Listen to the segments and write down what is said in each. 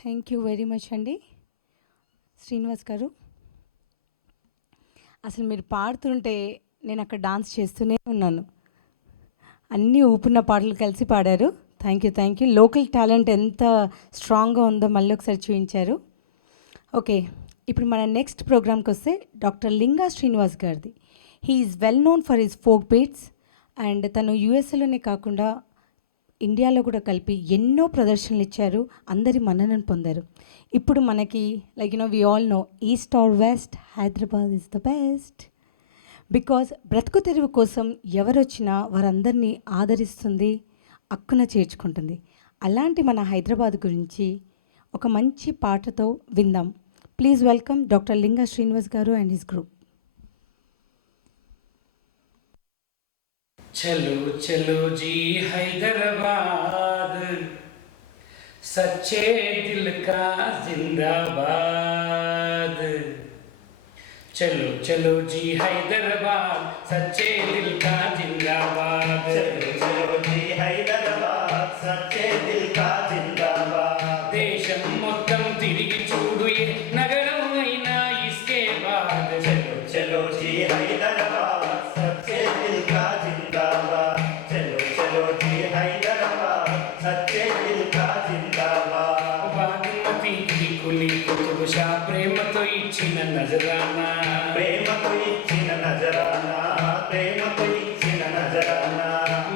Thank you very much అండి శ్రీనివాస్ గారు. అసలు మీరు పాడుతుంటే నేను అక్కడ డాన్స్ చేస్తూనే ఉన్నాను. అన్నీ ఊపున్న పాటలు కలిసి పాడారు. Thank you. లోకల్ టాలెంట్ ఎంత స్ట్రాంగ్గా ఉందో మళ్ళీ ఒకసారి చూపించారు. ఓకే, ఇప్పుడు మన నెక్స్ట్ ప్రోగ్రామ్కి వస్తే డాక్టర్ లింగా శ్రీనివాస్ గారిది. He is well known for his folk beats and తను యూఎస్ఏలోనే కాకుండా ఇండియాలో కూడా కలిపి ఎన్నో ప్రదర్శనలు ఇచ్చారు, అందరి మన్ననను పొందారు. ఇప్పుడు మనకి we all know east or west, Hyderabad is the best. Because బ్రతుకు తెరువు కోసం ఎవరొచ్చినా వారందరినీ ఆదరిస్తుంది, అక్కున చేర్చుకుంటుంది. అలాంటి మన హైదరాబాద్ గురించి ఒక మంచి పాటతో విందాం. Please welcome doctor Linga Srinivas garu and his group. चलो चलो जी हैदराबाद, सच्चे दिल का जिंदाबाद। चलो चलो जी हैदराबाद, सच्चे दिल का जिंदाबाद। चलो चलो जी हैदराबाद, सच्चे दिल का जिंदाबाद। देशम మొత్తం తిరిగి చూడు ఏ నగరం అయినా इसके बाद। चलो चलो जी हैदराबाद, सच्चे दिल का जिंदाबाद। चलो चलो जी हैदराबाद, सच्चे दिल का जिंदाबाद। బాగుమతి కులి కుతుబ్ షా ప్రేమతో ఇచ్చిన నజరానా, ప్రేమతో ఇచ్చిన నజరానా, ప్రేమతో ఇచ్చిన నజరానా।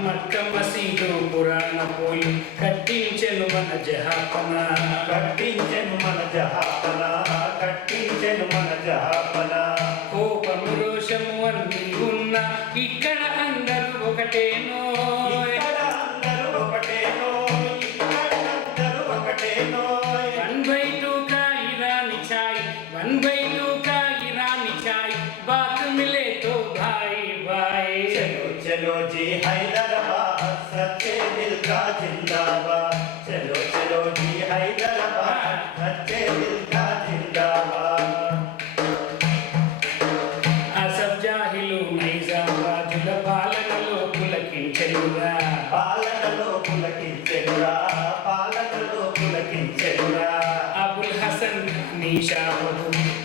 మక్క మసీదు పురాణ పోయి కట్టించెను మన జహాపన, కట్టించెను మన జహాపన, కట్టించెను మన జహాపన। కోపము రోషము అన్నీ ఉన్న ఇక్కడ అందరూ ఒకటేనో, ఇక్కడ అందరూ ఒకటేనో, ఇక్కడ అందరూ ఒకటేనో। 1/2 का ईरानी चाय, 1/2 का ईरानी चाय, बात मिले तो भाई भाई। चलो चलो जी हैदराबाद, सच्चे दिल का जिंदाबाद। चलो चलो जी हैदराबाद, सच्चे दिल का जिंदाबाद। అసఫ్ జాహిలు నైజాబాదుల పాలనలో పులకించెనురా, పాలనలో పులకించెనురా, పాలనలో పులకించెనురా। అబుల్ హసన్ నిషాబు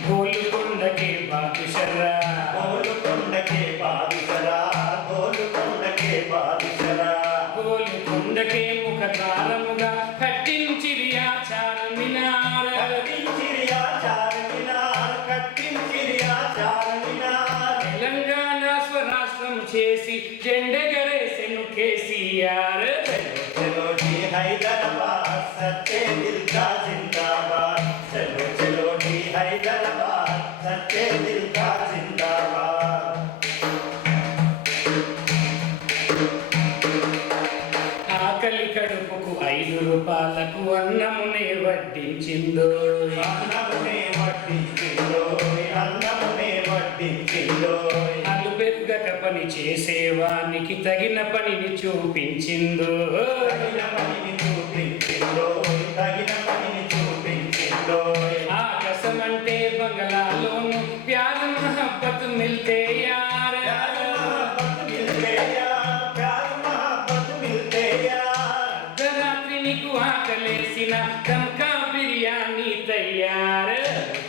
గోల్కొండకే బాదుషరా, గోలుకొండకే బాదుషరా, గోలుకొండకే బాదుషరా। గోల్కొండకే ముఖ ద్వారముగా కట్టించిరియా చార్మినార్, కట్టించిరియా చార్మినార్, కట్టించిరియా చార్మినార్। తెలంగాణ స్వరాష్ట్రం చేసి జెండెగరేసెను కేసీఆర్। चलो चलो जी हैदराबाद, सच्चे दिल का जिंदाबाद। चलो चलो जी हैदराबाद, सच्चे दिल का जिंदाबाद। ఆకలి కడుపుకు 5 రూపాయలకు అన్నమునే వడ్డించిందో, అన్నమునే వడ్డించిందో, అన్నమునే వడ్డించిందో। అలు పెరుగక పని చేసేవానికి తగిన పనిని చూపించిందో, తగిన పనిని చూపించిందో, తగిన పనిని చూపించిందో। ఆకాశమంటే బంగళాలోను ప్యార్ మహబ్బత్ మిల్తే యార్, प्यार मोहब्बत मिलते यार, प्यार मोहब्बत मिलते यार। అర్ధరాత్రి నీకు ఆకలేసిన దమ్కా బిర్యానీ తయార్।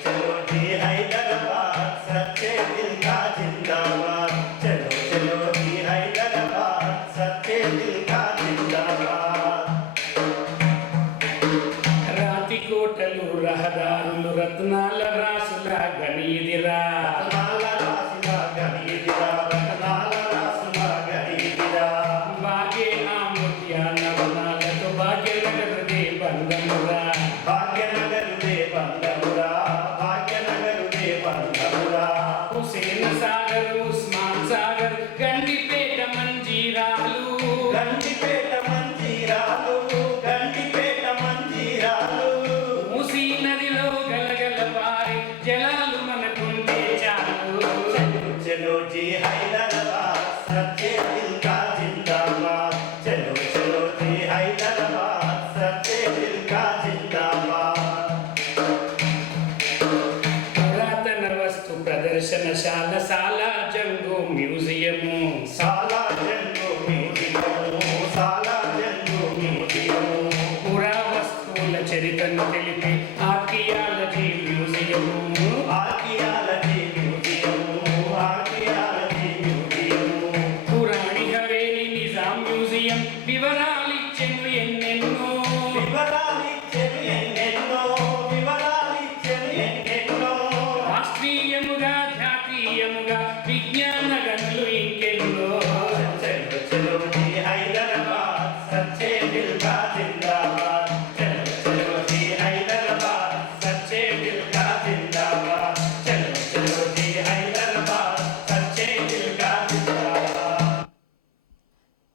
चलो जी हैदराबाद, सच्चे दिल का जिंदाबाद। चलो चलो जी हैदराबाद, सच्चे दिल का जिंदाबाद। రాతి కోటలు రహదారులు రత్నాల రాసుల గనీదిరా, रत्नाल रासुला गरीबिरा, रत्नाल रासुला गरीबिरा। బాగే ఆ ముత్యాల వనాలతో భాగ్యనగరుదే బంధమురా, भाग्यनगर दे बंदमुरा, भाग्यनगर दे बंदमुरा। హుసేన్ సాగర్ ఉస్మాన్ సాగర్ గండిపేట మంజీరాలు, गंजीपेट मंजी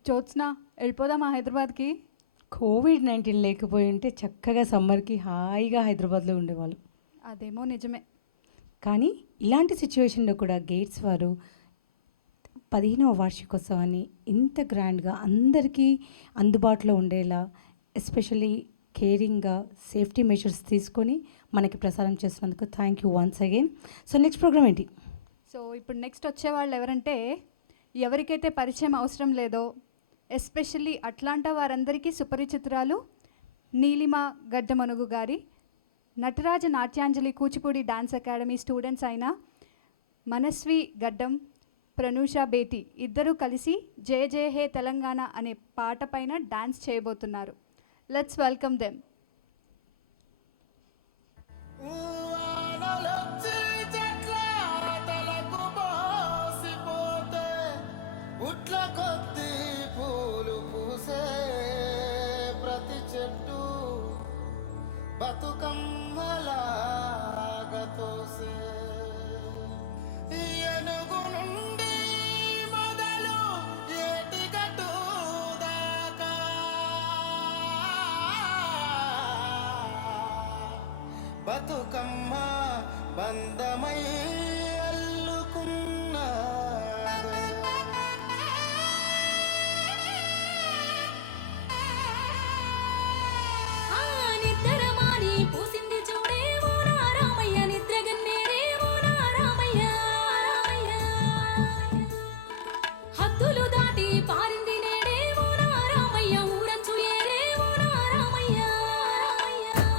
జ్యోత్స్న వెళ్ళిపోదామా హైదరాబాద్కి? కోవిడ్-19 లేకపోయి ఉంటే చక్కగా సమ్మర్‌కి హాయిగా హైదరాబాద్‌లో ఉండేవాళ్ళం. అదేమో నిజమే. కానీ ఇలాంటి సిట్యుయేషన్‌లో కూడా గేట్స్ వారు 15వ వార్షికోత్సవాన్ని ఇంత గ్రాండ్‌గా అందరికీ అందుబాటులో ఉండేలా ఎస్పెషల్లీ కేరింగ్‌గా సేఫ్టీ మెజర్స్ తీసుకొని మనకి ప్రసారం చేసినందుకు thank you once again. So next programme ఏంటి? సో ఇప్పుడు నెక్స్ట్ వచ్చేవాళ్ళు ఎవరంటే, ఎవరికైతే పరిచయం అవసరం లేదో, ఎస్పెషల్లీ అట్లాంటా వారందరికీ సుపరిచితురాలు నీలిమ గడ్డమనుగు గారి, Nataraja Natyanjali Kuchipudi dance academy students అయిన మనస్వి గడ్డం, ప్రనూష బేటి ఇద్దరూ కలిసి జయ జయ హే తెలంగాణ అనే పాట పైన డాన్స్ చేయబోతున్నారు. Let's welcome them. వానలొచ్చి చెట్ల తలకు పోసిపోతే పుట్ల కొద్ది పూలు పూసే ప్రతి చెట్టు బతుకమ్మలాగా తోసే ఏనుగు నుండి మొదలు ఏటిగట్టు దాకా బతుకమ్మ బంధమై అల్లుకున్నదే. ఆ నిద్రమాని పూసింది చూడే ఓ నా రామయ్య, నిద్రగన్నేరే ఓ నా రామయ్య. హద్దులు దాటి పారింది నేడే ఓ నా రామయ్య, ఊరంచు ఏరే ఓ నా రామయ్య.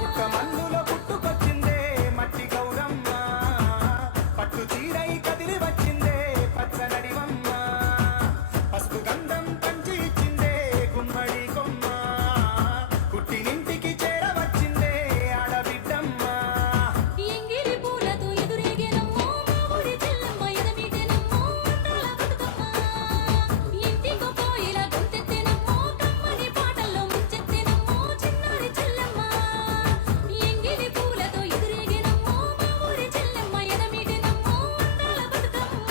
పుట్ట మన్నులో పుట్టుకొచ్చిందే మట్టి గౌరమ్మ, పట్టు చీరై కదిలి వచ్చిందే పచ్చనడివమ్మ, పసుపు గంధం పంచి ఇచ్చిందే గుమ్మడి కొమ్మ, పుట్టినింటికి చేరవచ్చిందే ఆడబిడ్డమ్మ. ఎంగిలి పూలతో ఎదురేగెనమ్మో మా ఊరి చెల్లమ్మ, ఎదమీటెనమ్మో అందాల బతుకమ్మ. ఇంటికో పోయిల గొంతెత్తెనమ్మో, కమ్మని పాటల్లో ముంచెత్తెనమ్మో చిన్నారి చెల్లమ్మ. ఎంగిలి పూలతో ఎదురేగెనమ్మో మా ఊరి చెల్లమ్మ, ఎదమీటెనమ్మో అందాల బతుకమ్మ.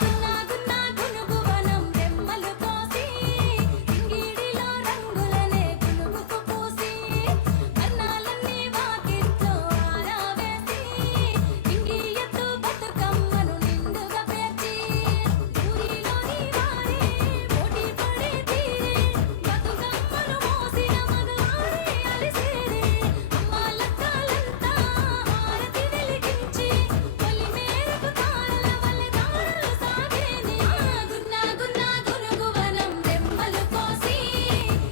గున్నా గున్నా గునుగు వనం రెమ్మలు కోసి, సింగిడిలో రంగులనే గునుగుకు పూసి, వర్ణాలన్నీ వాకిట్లో ఆరవేసి, ఇంగి ఎత్తు బతుకమ్మను నిండుగా పేర్చి, ఊరిలోని వారే పోటీ పడి తీరే, బతుకమ్మను మోసిన మగవారే అలిసేరే. అమ్మాలక్కలంతా హారతి వెలిగించి, పొలి మేరకు తారల వలె తారలు సాగేనే. గున్నా గున్నా గునుగు వనం రెమ్మలు కోసి,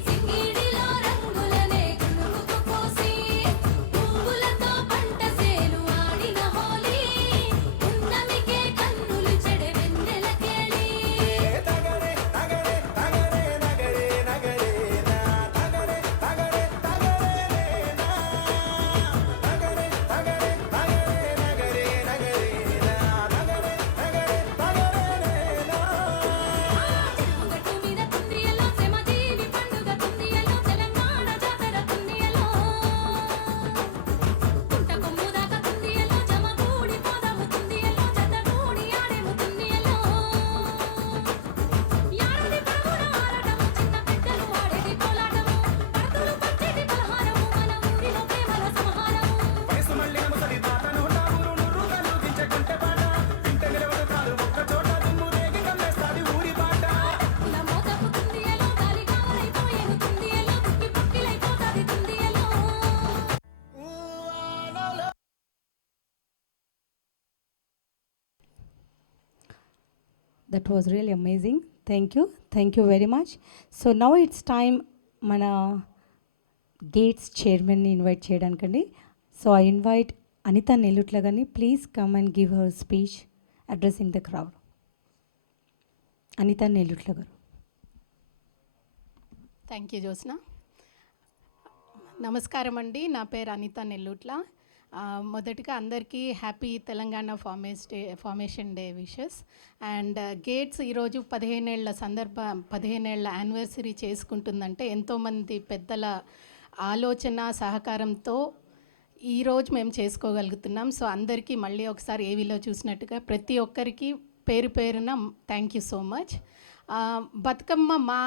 సింగిడిలో రంగులనే గునుగుకు పూసి, పువ్వులతో పంట సేలు ఆడిన హోలీ, పున్నమికే కన్నులు చెడే వెన్నెల కేళి. తగరే తగరే తగరే నగరే నగరే నా తగరే తగరే తగరే నా తగరే తగరే తగరే నగరే నగరే నా తగరే తగరే తగరే నా. చెరువుగట్టు మీద తుందియలో శ్రమజీవి పండుగ తుందియలో, తెలంగాణ జాతర తుందియలో, కుంట కొమ్ము దాకా తుందియలో, జమగూడి పోదాము తుందియలో, జతగూడి ఆడేము తుందియలో. యారది పరుగున ఆడటము, చిన్న పెద్దలు ఆడేది కోలాటము, పడుతులు పంచేది పలహారము, మన ఊరిలో ప్రేమల సంహారము. వయసు మళ్ళీ ముసలి తాతను ఊరు నుర్రు కలిగించకుంటే పాట ఇంట నిలవదు కాదు ఒక్క చోట దుమ్ము రేగి కమ్మేస్తాది ఊరి బాట. ఇలా మోతపు తుందియలో, గాలి కావలైపోయేను తుందియలో, పుక్కి పుక్కిలైపోతాది తుందియలో. వానలో that was really amazing. Thank you very much. So now it's time మన గేట్స్ చైర్మన్ని ఇన్వైట్ చేయడానికండి. So I invite Anitha Nellutla గారిని, please come and give her speech addressing the crowd. Anitha Nellutla garu. Thank you Jyotsna. నమస్కారం అండి, నా పేరు అనిత నెల్లుట్ల. మొదటిగా అందరికీ happy Telangana formation day wishes. And GATES ఈరోజు 15 ఏళ్ల యానివర్సరీ చేసుకుంటుందంటే ఎంతోమంది పెద్దల ఆలోచన సహకారంతో ఈరోజు మేము చేసుకోగలుగుతున్నాం. సో అందరికీ మళ్ళీ ఒకసారి ఏవీలో చూసినట్టుగా ప్రతి ఒక్కరికి పేరు పేరున thank you so much. Bathukamma మా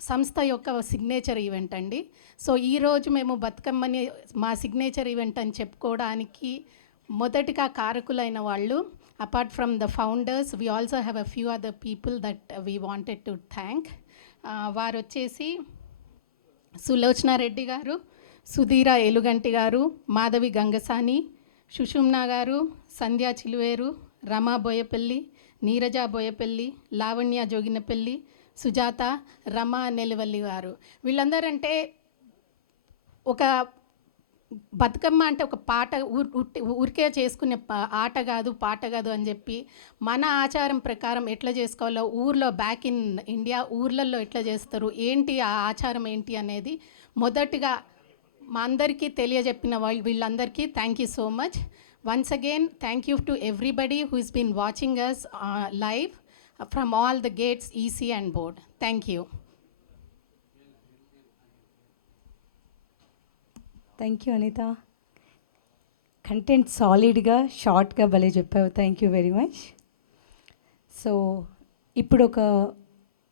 సంస్థ యొక్క సిగ్నేచర్ ఈవెంట్ అండి. సో ఈరోజు మేము బతుకమ్మని మా సిగ్నేచర్ ఈవెంట్ అని చెప్పుకోవడానికి మొదటిగా కారకులైన వాళ్ళు, apart from the founders, we also have a few other people that we wanted to thank. వారు వచ్చేసి సులోచన రెడ్డి గారు, సుధీర ఎలుగంటి గారు, మాధవి గంగసాని, సుషుమ్న గారు, సంధ్యా చిలువేరు, రమా బోయపల్లి, నీరజ బోయపల్లి, లావణ్య జోగినపల్లి, సుజాత, రమా నెలవల్లి గారు. వీళ్ళందరంటే ఒక బతుకమ్మ అంటే ఒక పాట ఊరికే చేసుకునే ఆట కాదు, పాట కాదు అని చెప్పి మన ఆచారం ప్రకారం ఎట్లా చేసుకోవాలో ఊర్లో బ్యాక్ ఇన్ ఇండియా ఊర్లలో ఎట్లా చేస్తారు, ఏంటి ఆ ఆచారం ఏంటి అనేది మొదటిగా మా అందరికీ తెలియజెప్పిన వీళ్ళందరికీ thank you so much. Once again thank you to everybody who is been watching us live from all the GATES EC and board. Thank you. Thank you Anitha. Content సాలిడ్గా షార్ట్గా భలే చెప్పావు. Thank you very much. So ఇప్పుడు ఒక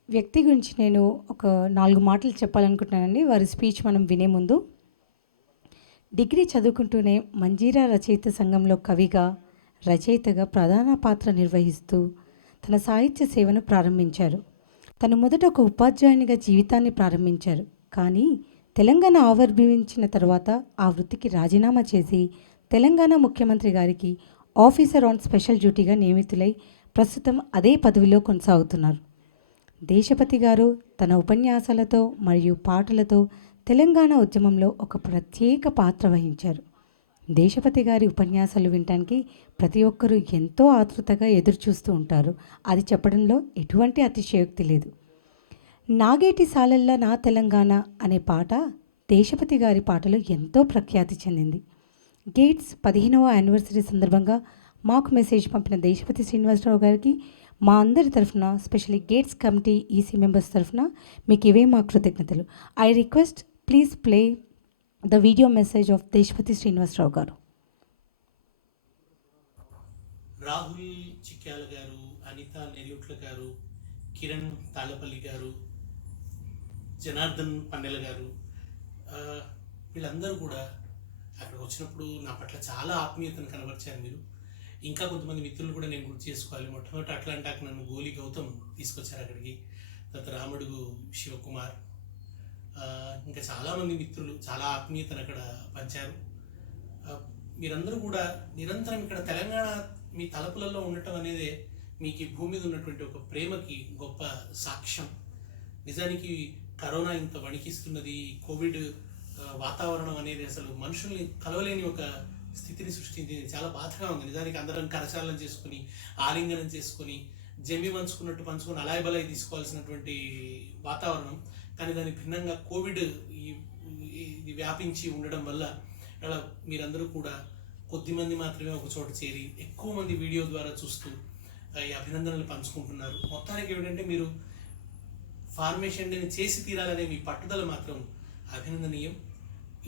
వ్యక్తి గురించి నేను ఒక 4 మాటలు చెప్పాలనుకుంటున్నానండి. వారి స్పీచ్ మనం వినే ముందు, డిగ్రీ చదువుకుంటూనే మంజీరా రచయిత సంఘంలో కవిగా, రచయితగా ప్రధాన పాత్ర నిర్వహిస్తూ తన సాహిత్య సేవను ప్రారంభించారు. తను మొదట ఒక ఉపాధ్యాయునిగా జీవితాన్ని ప్రారంభించారు. కానీ తెలంగాణ ఆవిర్భవించిన తర్వాత ఆ వృత్తికి రాజీనామా చేసి తెలంగాణ ముఖ్యమంత్రి గారికి ఆఫీసర్ ఆన్ స్పెషల్ డ్యూటీగా నియమితులై ప్రస్తుతం అదే పదవిలో కొనసాగుతున్నారు. దేశపతి గారు తన ఉపన్యాసాలతో మరియు పాటలతో తెలంగాణ ఉద్యమంలో ఒక ప్రత్యేక పాత్ర వహించారు. దేశపతి గారి ఉపన్యాసాలు వినడానికి ప్రతి ఒక్కరూ ఎంతో ఆతృతగా ఎదురుచూస్తూ ఉంటారు. అది చెప్పడంలో ఎటువంటి అతిశయోక్తి లేదు. నాగేటి సాలల్ల నా తెలంగాణ అనే పాట దేశపతి గారి పాటలో ఎంతో ప్రఖ్యాతి చెందింది. గేట్స్ 15వ యానివర్సరీ సందర్భంగా మాకు మెసేజ్ పంపిన దేశపతి శ్రీనివాసరావు గారికి మా అందరి తరఫున, specially GATES committee EC members తరఫున మీకు ఇవే మా కృతజ్ఞతలు. I request please play the video message of Deshapati Srinivasarao గారు. రాహుల్ చిక్యాల గారు, అనిత నెల్లుట్ల గారు, కిరణ్ తాళ్ళపల్లి గారు, జనార్దన్ పన్నెల గారు, వీళ్ళందరూ కూడా అక్కడికి వచ్చినప్పుడు నా పట్ల చాలా ఆత్మీయతను కనబరిచారు. మీరు ఇంకా కొంతమంది మిత్రులు కూడా నేను గుర్తు చేసుకోవాలి. మొట్టమొదటి అట్లాంటాకు నన్ను గోలి గౌతమ్ తీసుకొచ్చారు అక్కడికి, తర్వాత రాముడుగు శివకుమార్, ఇంకా చాలామంది మిత్రులు చాలా ఆత్మీయతను అక్కడ పంచారు. మీరందరూ కూడా నిరంతరం ఇక్కడ తెలంగాణ మీ తలపులలో ఉండటం అనేది మీకు ఈ భూమి మీద ఉన్నటువంటి ఒక ప్రేమకి గొప్ప సాక్ష్యం. నిజానికి కరోనా ఇంత వణికిస్తున్నది, కోవిడ్ వాతావరణం అనేది అసలు మనుషుల్ని కలవలేని ఒక స్థితిని సృష్టించింది. చాలా బాధగా ఉంది. నిజానికి అందరం కరచాలనం చేసుకుని, ఆలింగనం చేసుకుని, జమ్మి పంచుకొని అలాయ్ బలాయి తీసుకోవాల్సినటువంటి వాతావరణం. కానీ దానికి భిన్నంగా కోవిడ్ ఇది వ్యాపించి ఉండడం వల్ల అలా మీరందరూ కూడా కొద్దిమంది మాత్రమే ఒక చోట చేరి ఎక్కువ మంది వీడియో ద్వారా చూస్తూ ఈ అభినందనలు పంచుకుంటున్నారు. మొత్తానికి ఏమిటంటే మీరు ఫార్మేషన్ డేని చేసి తీరాలనే మీ పట్టుదల మాత్రం అభినందనీయం.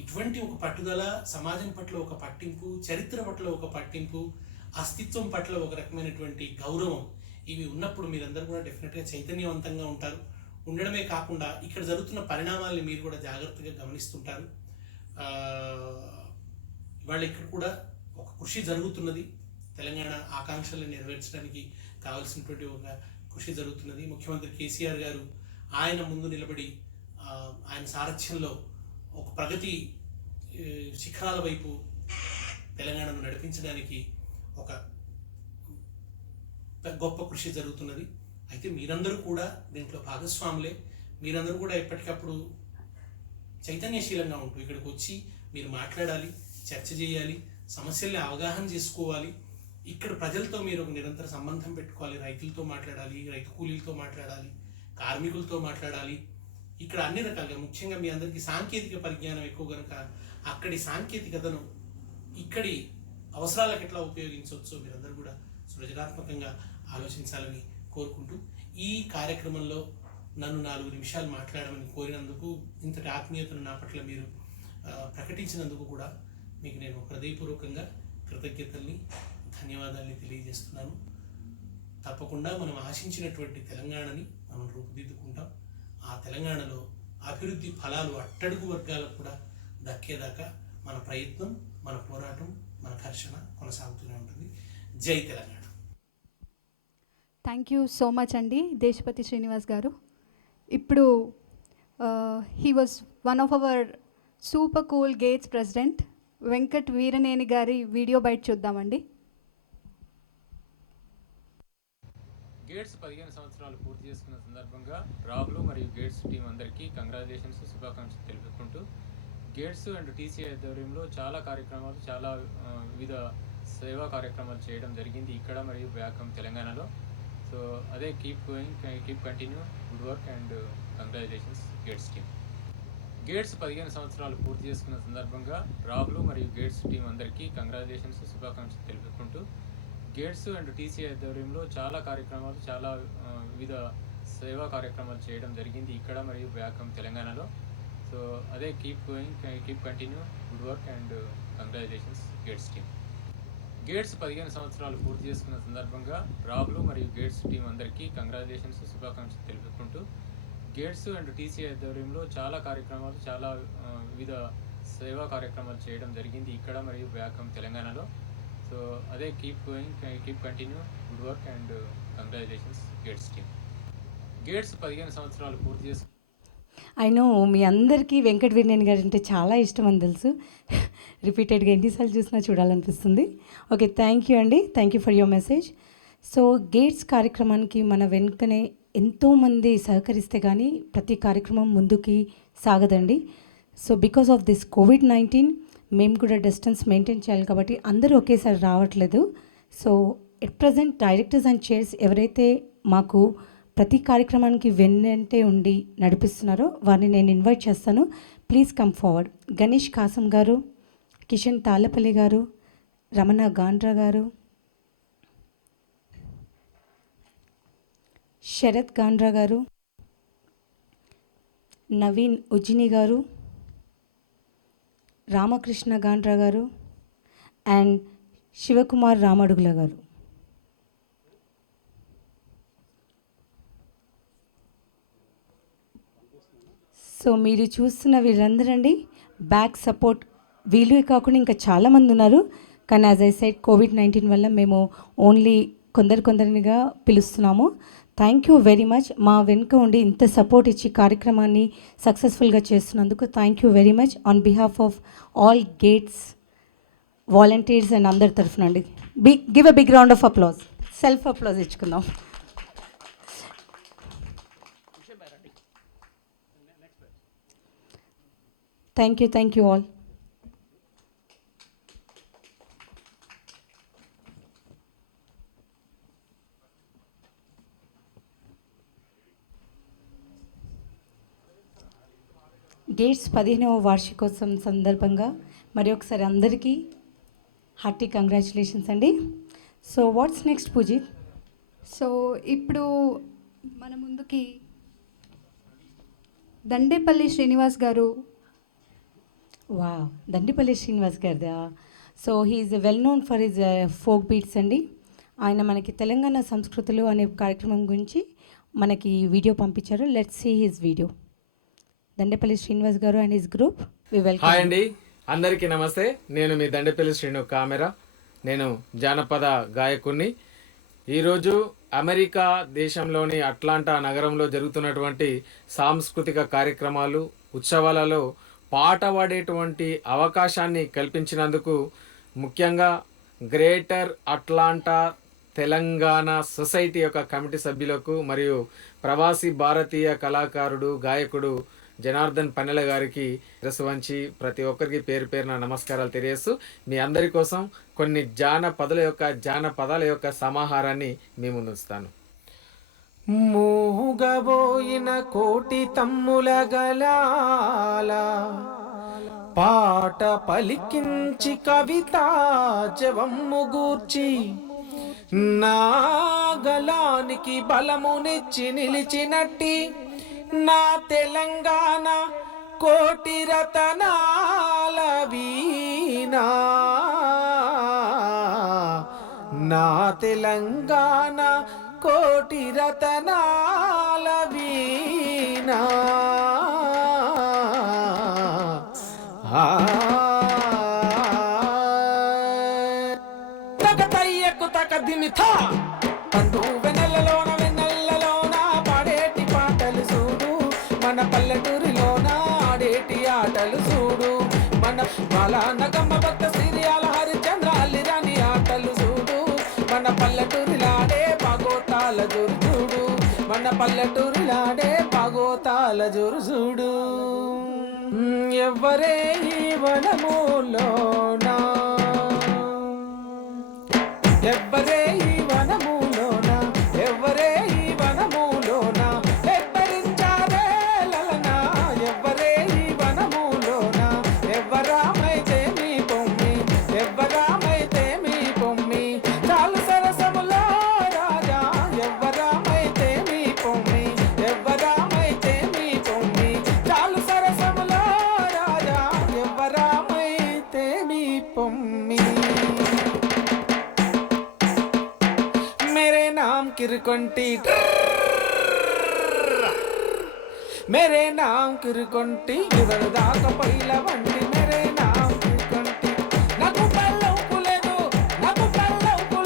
ఇటువంటి ఒక పట్టుదల, సమాజం పట్ల ఒక పట్టింపు, చరిత్ర పట్ల ఒక పట్టింపు, అస్తిత్వం పట్ల ఒక రకమైనటువంటి గౌరవం, ఇవి ఉన్నప్పుడు మీరందరూ కూడా డెఫినెట్గా చైతన్యవంతంగా ఉంటారు. ఉండడమే కాకుండా ఇక్కడ జరుగుతున్న పరిణామాలని మీరు కూడా జాగ్రత్తగా గమనిస్తుంటారు. ఇవాళ ఇక్కడ కూడా ఒక కృషి జరుగుతున్నది. తెలంగాణ ఆకాంక్షలను నెరవేర్చడానికి కావాల్సినటువంటి ఒక కృషి జరుగుతున్నది. ముఖ్యమంత్రి కేసీఆర్ గారు ఆయన ముందు నిలబడి ఆయన సారథ్యంలో ఒక ప్రగతి శిఖరాల వైపు తెలంగాణను నడిపించడానికి ఒక గొప్ప కృషి జరుగుతున్నది. అయితే మీరందరూ కూడా దీంట్లో భాగస్వాములే. మీరందరూ కూడా ఎప్పటికప్పుడు చైతన్యశీలంగా ఉంటూ ఇక్కడికి వచ్చి మీరు మాట్లాడాలి, చర్చ చేయాలి, సమస్యల్ని అవగాహన చేసుకోవాలి. ఇక్కడ ప్రజలతో మీరు ఒక నిరంతర సంబంధం పెట్టుకోవాలి. రైతులతో మాట్లాడాలి, రైతు కూలీలతో మాట్లాడాలి, కార్మికులతో మాట్లాడాలి. ఇక్కడ అన్ని రకాలుగా, ముఖ్యంగా మీ అందరికీ సాంకేతిక పరిజ్ఞానం ఎక్కువ కనుక అక్కడి సాంకేతికతను ఇక్కడి అవసరాలకు ఎట్లా ఉపయోగించవచ్చో మీరందరూ కూడా సృజనాత్మకంగా ఆలోచించాలని కోరుకుంటూ, ఈ కార్యక్రమంలో నన్ను 4 నిమిషాలు మాట్లాడమని కోరినందుకు, ఇంతటి ఆత్మీయతను నా పట్ల మీరు ప్రకటించినందుకు కూడా మీకు నేను హృదయపూర్వకంగా కృతజ్ఞతల్ని ధన్యవాదాలని తెలియజేస్తున్నాను. తప్పకుండా మనం ఆశించినటువంటి తెలంగాణని మనం రూపుదిద్దుకుంటాం. ఆ తెలంగాణలో అభివృద్ధి ఫలాలు అట్టడుగు వర్గాలకు కూడా దక్కేదాకా మన ప్రయత్నం, మన పోరాటం, మన ఘర్షణ కొనసాగుతూనే ఉంటుంది. జై Telangana. Thank you so much అండి దేశపతి శ్రీనివాస్ గారు. ఇప్పుడు he was one of our super cool GATES president Venkat Veeraneni గారి వీడియో బయట చూద్దామండి. గేట్స్ 15 సంవత్సరాలు పూర్తి చేసుకున్న సందర్భంగా రాహుల్ మరియు గేట్స్ టీం అందరికీ కంగ్రాచులేషన్స్, శుభాకాంక్షలు తెలుపుకుంటూ గేట్స్ అండ్ టీసీ ఆధ్వర్యంలో చాలా కార్యక్రమాలు, చాలా వివిధ సేవా కార్యక్రమాలు చేయడం జరిగింది ఇక్కడ మరియు బ్యాక్ హోమ్ తెలంగాణలో. సో అదే keep going, keep continue, good work and congratulations gates team. Gates 15 సంవత్సరాలు పూర్తి చేసుకున్న సందర్భంగా రాహుల్ మరియు గేట్స్ టీం అందరికీ కంగ్రాచులేషన్స్, శుభాకాంక్షలు తెలుపుకుంటూ గేట్స్ అండ్ టీసీ ఆధ్వర్యంలో చాలా కార్యక్రమాలు, చాలా వివిధ సేవా కార్యక్రమాలు చేయడం జరిగింది ఇక్కడ మరియు బ్యాక్ హోమ్ తెలంగాణలో. సో అదే keep going, keep continue, good work and congratulations gates team. Gates 15 సంవత్సరాలు పూర్తి చేసుకున్న సందర్భంగా రాహుల్ మరియు గేట్స్ టీం అందరికీ కంగ్రాచులేషన్స్, శుభాకాంక్షలు తెలుపుకుంటూ గేట్స్ అండ్ టీసీ ఆధ్వర్యంలో చాలా కార్యక్రమాలు, చాలా వివిధ సేవా కార్యక్రమాలు చేయడం జరిగింది ఇక్కడ మరియు బ్యాక్ హోమ్ తెలంగాణలో. సో అదే keep going, keep continue, good work and congratulations gates team. Gates 15 సంవత్సరాలు పూర్తి చేసు అయినో మీ అందరికీ వెంకట వీరనేని గారు అంటే చాలా ఇష్టం అని తెలుసు. రిపీటెడ్గా ఎన్నిసార్లు చూసినా చూడాలనిపిస్తుంది. ఓకే, థ్యాంక్ యూ అండి, thank you for your message. So GATES కార్యక్రమానికి మన వెనుకనే ఎంతోమంది సహకరిస్తే కానీ ప్రతి కార్యక్రమం ముందుకి సాగదండి. So because of this COVID-19 మేము కూడా డిస్టెన్స్ మెయింటైన్ చేయాలి కాబట్టి అందరూ ఒకేసారి రావట్లేదు. So at present directors and chairs ఎవరైతే మాకు ప్రతి కార్యక్రమానికి వెన్నంటే ఉండి నడిపిస్తున్నారో వారిని నేను ఇన్వైట్ చేస్తాను. Please come forward. Ganesh Kasam garu, Kishan Tallapalli గారు, రమణ గాండ్రా గారు, శరత్ గాండ్రా గారు, నవీన్ ఉజ్జిని గారు, రామకృష్ణ గాండ్రా గారు అండ్ శివకుమార్ రామడుగుల గారు. సో మీరు చూస్తున్న వీళ్ళందరండి బ్యాక్ సపోర్ట్. వీళ్ళు కాకుండా ఇంకా చాలామంది ఉన్నారు, కానీ యాజ్ ఐ సైడ్ COVID-19 వల్ల మేము ఓన్లీ కొందరినిగా పిలుస్తున్నాము. Thank you very much. మా వెనుక ఉండి ఇంత సపోర్ట్ ఇచ్చి కార్యక్రమాన్ని సక్సెస్ఫుల్గా చేస్తున్నందుకు thank you very much on behalf of all GATES volunteers and అందరి తరఫున అండి. Give a big round of applause. Self applause ఇచ్చుకుందాం. Thank you all. గేట్స్ 15వ వార్షికోత్సవం సందర్భంగా మరి ఒకసారి అందరికీ హార్టీ కంగ్రాచులేషన్స్ అండి. So what's next Pujith? So ఇప్పుడు మన ముందుకి దండేపల్లి శ్రీనివాస్ గారు. వా, దండిపల్లి శ్రీనివాస్ గారిదా? So he's well known for his folk beats అండి. ఆయన మనకి తెలంగాణ సంస్కృతులు అనే కార్యక్రమం గురించి మనకి వీడియో పంపించారు. Let's see his video. Dandepalli Srinivas garu and his group, we welcome. Hi అండి, అందరికీ నమస్తే. నేను మీ దండేపల్లి శ్రీను కామెరా. నేను జానపద గాయకుడిని. ఈరోజు అమెరికా దేశంలోని అట్లాంటా నగరంలో జరుగుతున్నటువంటి సాంస్కృతిక కార్యక్రమాలు, ఉత్సవాలలో పాట పాడేటువంటి అవకాశాన్ని కల్పించినందుకు ముఖ్యంగా గ్రేటర్ అట్లాంటా తెలంగాణ సొసైటీ యొక్క కమిటీ సభ్యులకు మరియు ప్రవాసీ భారతీయ కళాకారుడు, గాయకుడు జనార్దన్ పన్నెల గారికి శిరస్సు వంచి ప్రతి ఒక్కరికి పేరు పేరున నమస్కారాలు తెలియజేస్తూ మీ అందరి కోసం కొన్ని జానపదాల యొక్క సమాహారాన్ని మీ ముందు ఉంచుతాను. మూగబోయిన కోటి తమ్ముల గలాల పాట పలికించి కవిత జవమ్ము గూర్చి నా గలానికి బలమునిచ్చి నిలిచినట్టి నా తెలంగాణ కోటి రతనాల వీణ నా తెలంగాణ కోటి రతనాల వీణ తక తయ్యకు తక దిమిథా పండు వెన్నెలలోన వెన్నెలలోన పాడేటి పాటలు చూడు మన పల్లెటూరిలోన ఆడేటి ఆటలు చూడు మన బాలానగమ్మ భక్త సిరియాల హరిచంద్ర అల్లిరాని ఆటలు చూడు మన పల్లెటూరిలాడే బాగోతాల జోరు చూడు మన పల్లెటూరిలాడే బాగోతాల జోరు చూడు ఎవ్వరే ఈ వనములోనా ఎవ్వరే ఈ వనములోన ఎవ్వరే ఈ వనములోన ఎవ్వరించారే లలనా ఎవ్వరే ఈ వనములోన ఎవ్వరామైతే మీ పొమ్మి ఎవ్వరామైతే మీ పొమ్మి చాలు సరసములో రాజా ఎవ్వరామైతే మీ పొమ్మి ఎవ్వరామైతే మీ పొమ్మి చాలు సరసములో రాజా ఎవ్వరామైతే మీ పొమ్మి मेरे नाम किरकोंटी मेरे नाम किरकोंटी इधर दाका पहिला वंटी मेरे नाम किरकोंटी నాకు పల్లవుకు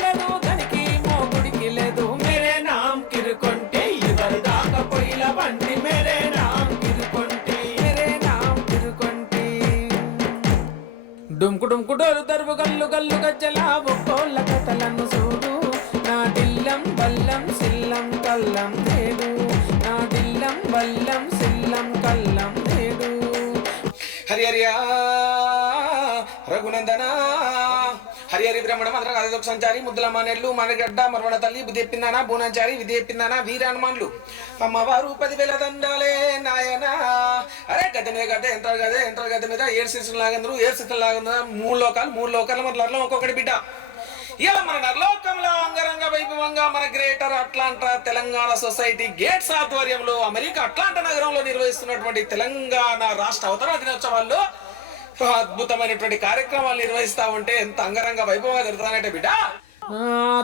లేదు దానికి మోగుడికి లేదు मेरे नाम किरकोंटी इधर दाका पहिला वंटी मेरे नाम किरकोंटी డుమ్కు డుమ్కు డోరు దరువు గల్లు గల్లు గజ్జల ఒక్కోళ్ళ కథలను చూడు నా దిల్లం బల్లం సిల్లం కల్లం నేడు నా దిల్లం బల్లం సిల్లం కల్లం నేడు హరి హరియా రఘునందన హరి హరి బ్రహ్మణ మంత్ర కాదొక సంచారి ముద్దుల మానేళ్ళు మనగడ్డ మరవణ తల్లి బుద్ధి ఎప్పిందానా బోనాచారి విధి ఎప్పిందానా వీరానుమానులు అమ్మవారు 10,000 దండాలే నాయన అరే గద్దె మీద గద్దె ఎంటర్ గద్దె మీద 7 సీజన్ లాగందరు 7 సీజన్ లాగందరు 3 లోకాలు మన నరలో ఒక్కొక్కటి బిడ్డ ఇలా మన నరలోకంలో అంగరంగ వైభవంగా మన greater Atlanta Telangana society gates ఆధ్వర్యంలో అమెరికా అట్లాంటా నగరంలో నిర్వహిస్తున్నటువంటి తెలంగాణ రాష్ట్ర అవతరణ దినోత్సవాల్లో అద్భుతమైనటువంటి కార్యక్రమాలు నిర్వహిస్తా ఉంటే ఎంత అంగరంగ వైభవంగా జరుగుతానంటే బిడ్డ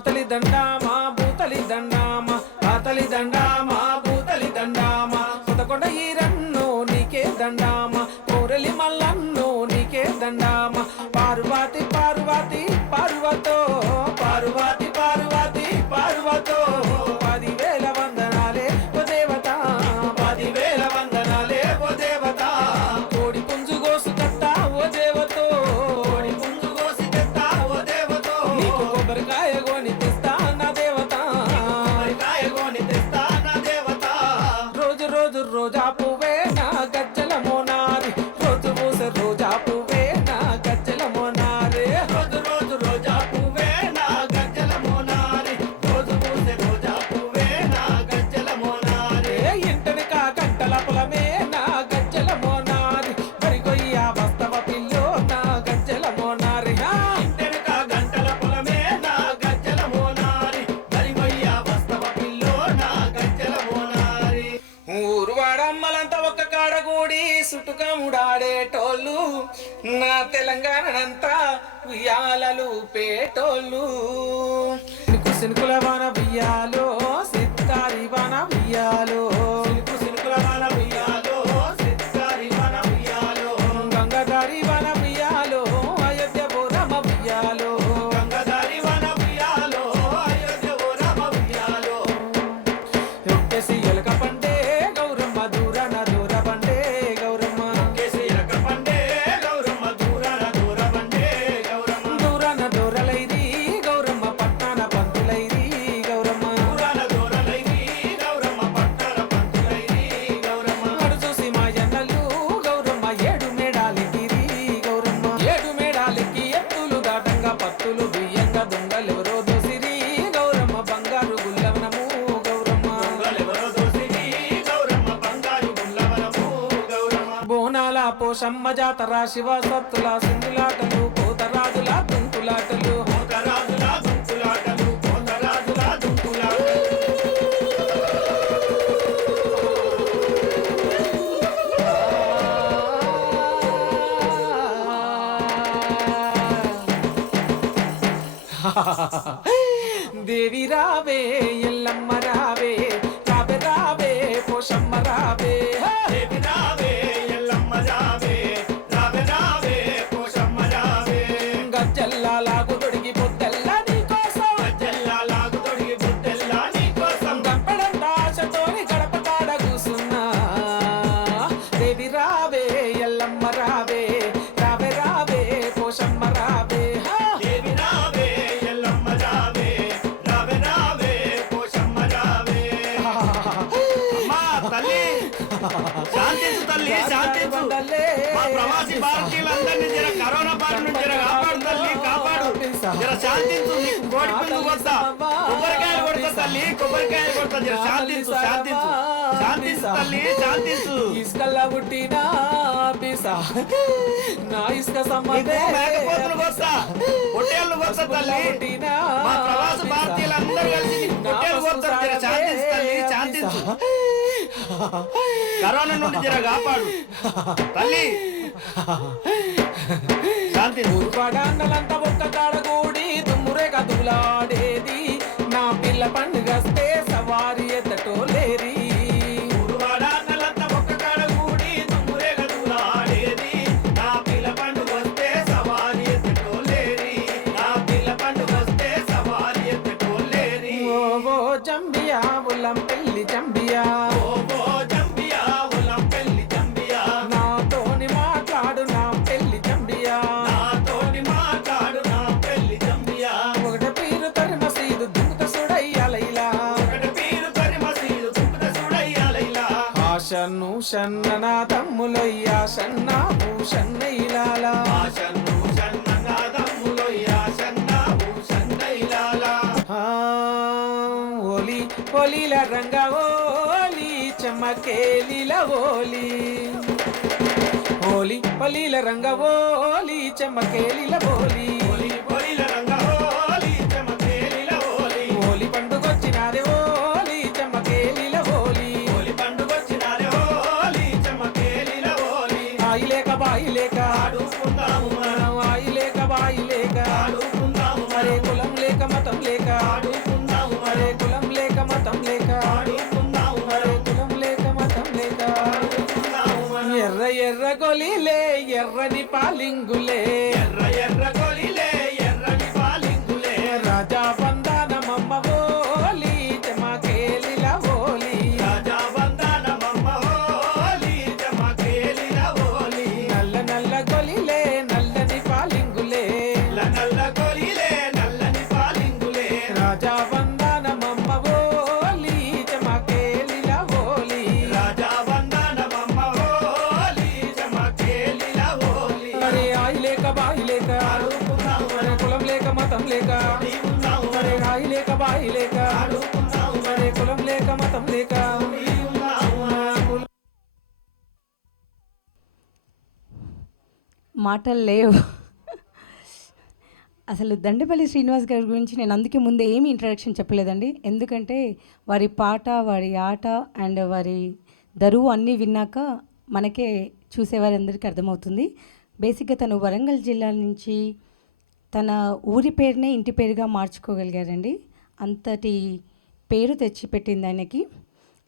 తలి దండామా భూతలి దండామా తలి దండామా భూతలి దండామా కొత్తకొండ ఈరన్ను నీకే దండామా కోరలి మల్లన్ను నీకే దండామా పార్వతి పార్వతి పార్వతో పార్వతి పార్వతి పార్వతో 10,000 వందనాలే ఓ దేవత 10,000 వందనాలే ఓ దేవత కోడి పుంజు గోసు కత్తా ఓ దేవతో కోడి పుంజు గోసి కత్తా ఓ దేవతో నీకు కొబ్బరికాయ గోని తెస్తా నా దేవత కొబ్బరికాయ గోని తెస్తా నా దేవత రోజు రోజు రోజా పువ్వే నా గజ్జల మోనారి రోజు పూసే రోజా పువ్వే నా గజ్జల మోనారి రోజు రోజు రోజా పువ్వే నా గజ్జల మోనారి రోజు పూసే రోజా పువ్వే నా గజ్జల మోనారి ఇంటనిక గంటల పొలమే నా గజ్జల మోనారి వరిగొయ్య వస్తవ పిల్లో నా గజ్జల మోనారి ఇంటనిక గంటల పొలమే నా గజ్జల మోనారి వరిగొయ్య వస్తవ పిల్లో నా గజ్జల మోనారి ఊరు వాడమ్మలంతా ఒక్క కాడగూడి సుట్టుకముడాడేటోళ్ళు నా తెలంగాణనంతా ఉయ్యాలలు పేటోళ్ళు సినుకుల వాన ఉయ్యాలో సిత్తారి వాన ఉయ్యాలో సినుకుల వాన ఉయ్యాలో సిత్తారి వాన ఉయ్యాలో గంగదారి వాన ఉయ్యాలో అయోధ్య బోరమ ఉయ్యాలో గంగదారి వాన ఉయ్యాలో అయోధ్య బోరమ ఉయ్యాలో ఒక్కేసి ఎలక పండే గౌరమ్మ దూరన దూర బండే గౌరమ్మ ఒక్కేసి ఎలక పండే గౌరమ్మ దూరన దూర బండే గౌరమ్మ దూరన దూరలైరి గౌరమ్మ పట్నాన పంతులైరి గౌరమ్మ దూరన దూరలైరి గౌరమ్మ పట్నాన పంతులైరి గౌరమ్మ అడు చూసి మా జన్నలు గౌరమ్మ 7 మేడాలెక్కిరి గౌరమ్మ 7 మేడాలెక్కి ఎత్తులు దాటంగా పత్తులు బియ్యంగా దొంగలెవరో దోసిరి గౌరమ్మ బంగారు గుల్లవనము గౌరమ్మ దొంగలెవరో దోసిరి గౌరమ్మ బంగారు గుల్లవనము గౌరమ్మ బోనాల పోషమ్మ జాతర శివ సత్తుల సింధులాటలు పోతరాజుల తుంకులాటలు పోతరాజుల తుంకులాటలు పోతరాజుల తుంకులాటలు దేవి రావే ఎల్లమ్మ రావే రావే రావే పోషమ్మ రావే దేవి రావే ఎల్లమ్మ రావే రావే రావే పోషమ్మ రావే గజ్జల్లా లాగు తొడిగి పొద్దెల్లా నీకోసం గజ్జెల్లా లాగు తొడిగి బుట్టెల్లా నీకోసం గంపడంత ఆశతోని గడప కాడ కూసున్నా దేవి రావే ఎల్లమ్మ రావే రావే రావే పోషమ్మ రావే దేవి రావే ఎల్లమ్మ రావే రావే రావే పోషమ్మ రావే అమ్మా తల్లి శాంతించు తల్లి శాంతించు మా ప్రవాసి భారతీయులందరినీ జర కరోనా బారి నుంచి జర కాపాడు తల్లి కాపాడు జర శాంతించు నీకు కోడి పుంజు కొడతా కొబ్బరికాయలు కొడతా తల్లి కొబ్బరికాయలు కొడతా జర శాంతించు శాంతించు శాంతించు తల్లి శాంతించు ఇసుకల్లా పుట్టినా బీసా నా ఇసుక నీకు సమ్మతే మేకపోతులు కొడతా పొట్టేళ్ళు కొడతా తల్లి మా ప్రవాసి భారతీయులందరూ కలిసి నీకు పొట్టేళ్ళు కొడతారు జర శాంతించు తల్లి శాంతించు కరోనా నుండి జర కాపాడు తల్లి శాంతించు ఊరుపాడాంగలంతా ఒక్క కాడ కూడి దుమ్మురే కదులాడేది నా పిల్ల పండుగస్తే సవారి ఎత్తటో లేరి ఊరువాడాన్నలంతా ఒక్క కాడ కూడి తుమ్మురే గదులాడేది నా పిల్ల పండుగ వస్తే సవారి ఎత్తుకోలేరి నా పిల్ల పండుగ వస్తే సవారి ఎత్తుకోలేరి ఓ జంబియా ఉల్లం పెళ్లి జంబియా ఓ జంబియా ఉలం పెళ్లి జంబియా నాతోని మాట్లాడు నా పెళ్లి జంబియా నాతోటి మాట్లాడు నా పెళ్లి జంబియా ఒకట పీరు తరి మసీదు దుంక సుడయ్యాలైలా ఒకటి పీరు పరి మసీదు తుప్పుత చూడయ్యాలైలా ఆశను షన్న నా తమ్ములయ్యా షన్న భూషన్నైలాలా ఆశను షన్నగా దమ్ములొయ్యా షన్న భూషన్నైలాలా ఓలి ఓలీల రంగ ఓలి చెమ్మకేలిల ఓలి ఓలి ఓలీల రంగ ఓలి చెమ్మకేలిల ఓలి ఓలి ఓలిల రంగ ఓలి చెమకేలిల ఓలి ఓలి పండుగొచ్చినాదే ఓలి చెమ్మకేలిల ఓలి ఓలి పండుగొచ్చినారే ఓలి చెమకేలిల ఓలి ఆయి లేక బాయి లేక ఆడుకుందాము మనం ఆయి లేక బాయి లేక ఆడుకుందాము అరే మనం కులం లేక మతం లేక ఆడుకుందాము అరే మనం కులం లేక మతం లేక ఆడుకుందాము అరే మనం కులం లేక మతం లేక ఆడుకుందాము మనం ఎర్ర ఎర్ర గొలిలే ఎర్రని పాలింగులే ఎర్ర ఎర్ర గొలిలే ఎర్రని పాలింగులే రాజా బంధానమమ్మ ఓలి చెమ్మకేలిల ఓలి రాజా వందనమమ్మ ఓలి చెమకేలిల ఓలి నల్ల నల్ల గొలిలే నల్లని పాలింగులే నల్ల గొలిలే నల్లని పాలింగులే రాజా బంధానమమ్మ ఓలి చెమ్మకేలిల ఓలి రాజా వందనమమ్మ ఓలి చెమకేలిల ఓలి అరే ఆయి లేక బాయి లేక ఆడుకుందాము అరే కులం లేక మతం లేక ఆడుకుందాము అరే ఆయి లేక బాయి లేక ఆడుకుందాము అరే కులం లేక మతం లేక మాటలు లేవు. అసలు దండేపల్లి శ్రీనివాస్ గారి గురించి నేను అందుకే ముందే ఏమి ఇంట్రడక్షన్ చెప్పలేదండి. ఎందుకంటే వారి పాట, వారి ఆట అండ్ వారి దరువు అన్నీ విన్నాక మనకే చూసేవారందరికీ అర్థమవుతుంది. బేసిక్గా తను వరంగల్ జిల్లా నుంచి తన ఊరి పేరునే ఇంటి పేరుగా మార్చుకోగలిగారండి. అంతటి పేరు తెచ్చిపెట్టింది ఆయనకి.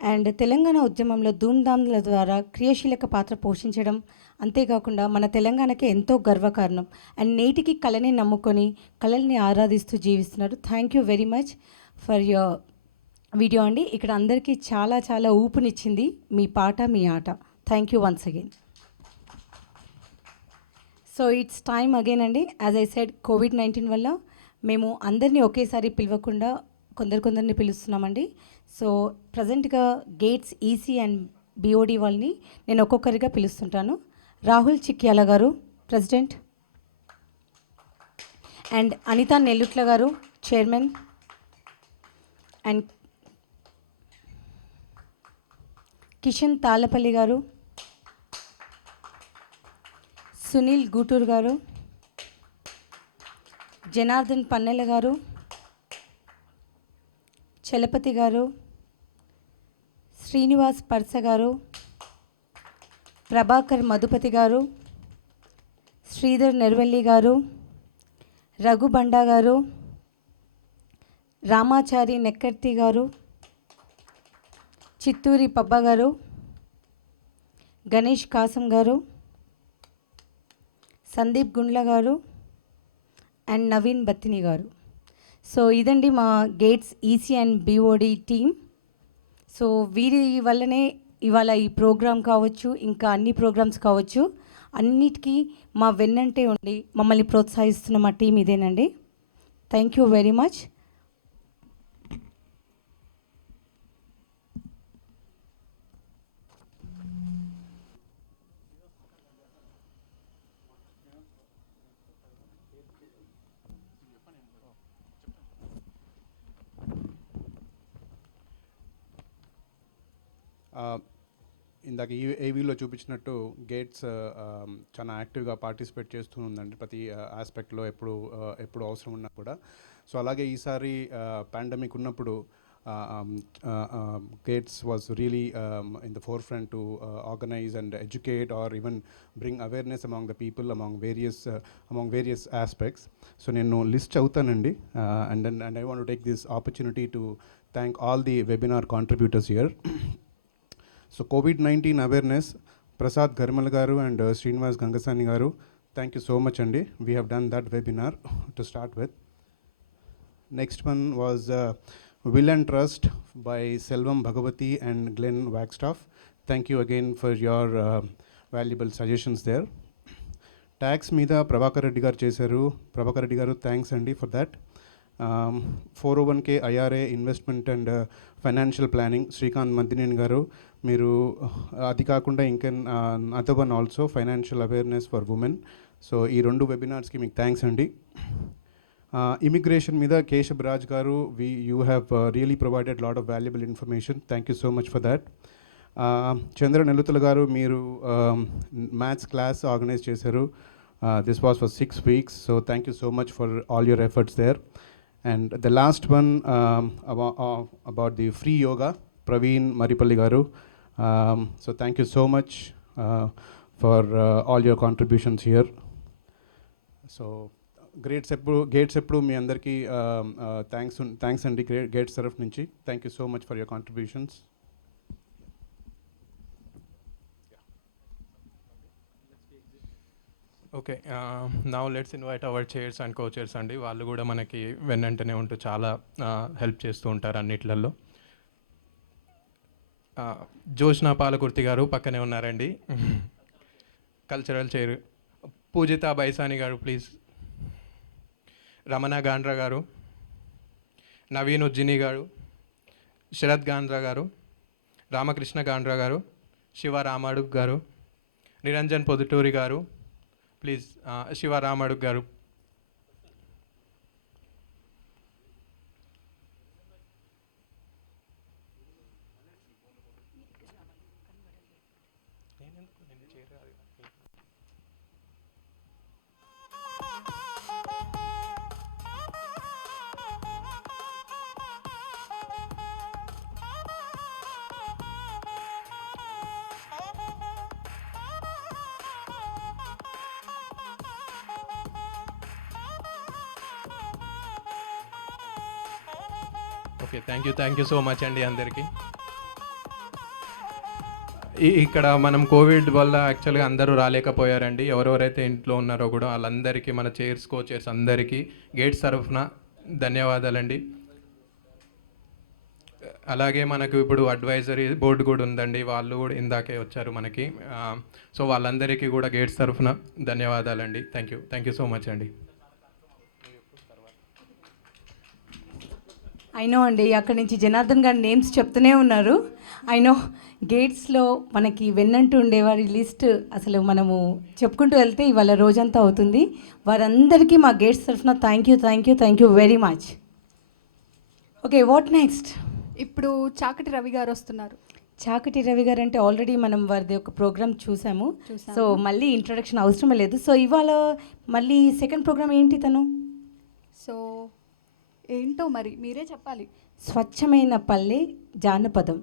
అండ్ తెలంగాణ ఉద్యమంలో ధూమ్ధామ్ల ద్వారా క్రియాశీలక పాత్ర పోషించడం, అంతేకాకుండా మన తెలంగాణకి ఎంతో గర్వకారణం. అండ్ నేటికి కళని నమ్ముకొని కళల్ని ఆరాధిస్తూ జీవిస్తున్నారు. Thank you very much for your video అండి. ఇక్కడ అందరికీ చాలా చాలా ఊపునిచ్చింది మీ పాట, మీ ఆట. Thank you once again. So it's time again అండి. యాజ్ ఐ సెడ్, కోవిడ్-19 వల్ల మేము అందరినీ ఒకేసారి పిలవకుండా కొందరిని పిలుస్తున్నామండి. సో ప్రజెంట్గా గేట్స్ ఈసీ అండ్ బిఓడి వాళ్ళని నేను ఒక్కొక్కరిగా పిలుస్తుంటాను. రాహుల్ చిక్యాల గారు ప్రెసిడెంట్, అండ్ అనితా నెల్లుట్ల గారు చైర్మన్, అండ్ కిషన్ తాళ్ళపల్లి గారు, సునీల్ గూటూరు గారు, జనార్దన్ పన్నెల గారు, చలపతి గారు, శ్రీనివాస్ పర్స గారు, ప్రభాకర్ మధుపతి గారు, శ్రీధర్ నెర్వెల్లి గారు, రఘు బండా గారు, రామాచారి నెక్కర్తి గారు, చిత్తూరి పబ్బ గారు, గణేష్ కాసం గారు, సందీప్ గుండ్ల గారు అండ్ నవీన్ బత్తిని గారు. సో ఇదండి మా gates EC and BOD team. So వీరి వల్లనే ఇవాళ ఈ ప్రోగ్రాం కావచ్చు, ఇంకా అన్ని ప్రోగ్రామ్స్ కావచ్చు, అన్నిటికీ మా వెన్నంటే ఉండి మమ్మల్ని ప్రోత్సహిస్తున్న మా టీం ఇదేనండి. Thank you very much. ఇందాక ఏవీలో చూపించినట్టు గేట్స్ చాలా యాక్టివ్గా పార్టిసిపేట్ చేస్తూ ఉందండి ప్రతి ఆస్పెక్ట్లో ఎప్పుడు అవసరం ఉన్నా కూడా. సో అలాగే ఈసారి పాండమిక్ ఉన్నప్పుడు GATES was really in the forefront to organise and educate or even bring awareness among the people among various aspects. So నేను లిస్ట్ అవుతానండి and I want to take this opportunity to thank all the webinar contributors here. So COVID-19 awareness, Prasad Garmal garu and Srinivas Gangasani garu, thank you so much andi. We have done that webinar to start with. Next one was Will and Trust by Selvam Bhagavati and Glenn Wagstaff. Thank you again for your valuable suggestions there. Tax meeda Prabhakar Reddy garu chesaru. Prabhakar Reddy garu, thanks andi for that. 401k IRA investment and financial planning, Srikanth Mandinean garu, మీరు అది కాకుండా ఇంకా other one also financial awareness for women. So ఈ 2 వెబినార్స్కి మీకు thanks అండి. Immigration మీద Keshab Raj garu, you have really provided lot of valuable information. Thank you so much for that. Chandra Nellutula garu, మీరు maths class organise చేశారు. This was for 6 weeks. So thank you so much for all your efforts there. And the last one about the free yoga, Praveen Maripalli garu. So thank you so much for all your contributions here. So gates eppudu మీ అందరికీ thanks అండి GATES తరఫు నుంచి. Thank you so much for your contributions. Okay, now let's invite our chairs and co-chairs అండి. వాళ్ళు కూడా మనకి వెన్నంటనే ఉంటూ చాలా హెల్ప్ చేస్తూ ఉంటారు అన్నిట్లలో. జోష్నా పాలకుర్తి గారు పక్కనే ఉన్నారండి, కల్చరల్ చైర్. పూజిత బైసాని గారు ప్లీజ్. రమణ గాండ్రా గారు, నవీన్ ఉజ్జిని గారు, శరత్ గాండ్రా గారు, రామకృష్ణ గాండ్రా గారు, శివ రామడుగ్ గారు, నిరంజన్ పొదుటూరి గారు ప్లీజ్. శివ రామడుగ్ గారు. Okay, thank you so much అండి అందరికీ. ఇక్కడ మనం కోవిడ్ వల్ల యాక్చువల్గా అందరూ రాలేకపోయారండి. ఎవరెవరైతే ఇంట్లో ఉన్నారో కూడా వాళ్ళందరికీ, మన చైర్స్ కోచర్స్ అందరికీ గేట్స్ తరఫున ధన్యవాదాలండి. అలాగే మనకు ఇప్పుడు అడ్వైజరీ బోర్డు కూడా ఉందండి, వాళ్ళు కూడా ఇందాకే వచ్చారు మనకి. సో వాళ్ళందరికీ కూడా గేట్స్ తరఫున ధన్యవాదాలండి. థ్యాంక్ యూ సో మచ్ అండి. అయినో అండి, అక్కడి నుంచి జనార్దన్ గారి నేమ్స్ చెప్తూనే ఉన్నారు. అయినో గేట్స్లో మనకి వెన్నంటూ ఉండేవారి లిస్ట్ అసలు మనము చెప్పుకుంటూ వెళ్తే ఇవాళ రోజంతా అవుతుంది. వారందరికీ మా గేట్స్ తరఫున thank you very much. Okay, what next? ఇప్పుడు చాకటి రవి గారు వస్తున్నారు. చాకటి రవి గారు అంటే ఆల్రెడీ మనం వారిది ఒక ప్రోగ్రామ్ చూసాము. సో మళ్ళీ ఇంట్రొడక్షన్ అవసరం లేదు. సో ఇవాళ మళ్ళీ సెకండ్ ప్రోగ్రామ్ ఏంటి తను? సో ఏంటో మరి మీరే చెప్పాలి. స్వచ్ఛమైన పల్లె జానపదం.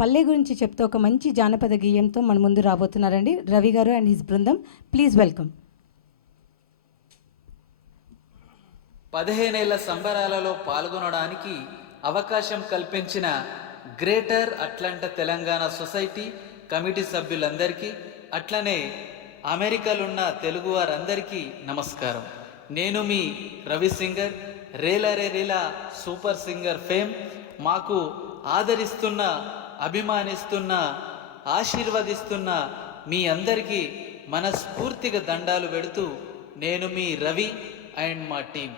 పల్లె గురించి చెప్తే ఒక మంచి జానపద గేయంతో మన ముందు రాబోతున్నారండి రవి గారు అండ్ హిస్ బృందం. Please welcome. 15 ఏళ్ల సంబరాలలో పాల్గొనడానికి అవకాశం కల్పించిన greater Atlanta Telangana society committee సభ్యులందరికీ, అట్లనే అమెరికాలో ఉన్న తెలుగు వారందరికీ నమస్కారం. నేను మీ రవి సింగర్, రేలా రే రేలా సూపర్ సింగర్ ఫేమ్. మాకు ఆదరిస్తున్న, అభిమానిస్తున్న, ఆశీర్వదిస్తున్న మీ అందరికీ మనస్ఫూర్తిగా దండాలు పెడుతూ నేను మీ రవి అండ్ మా టీం.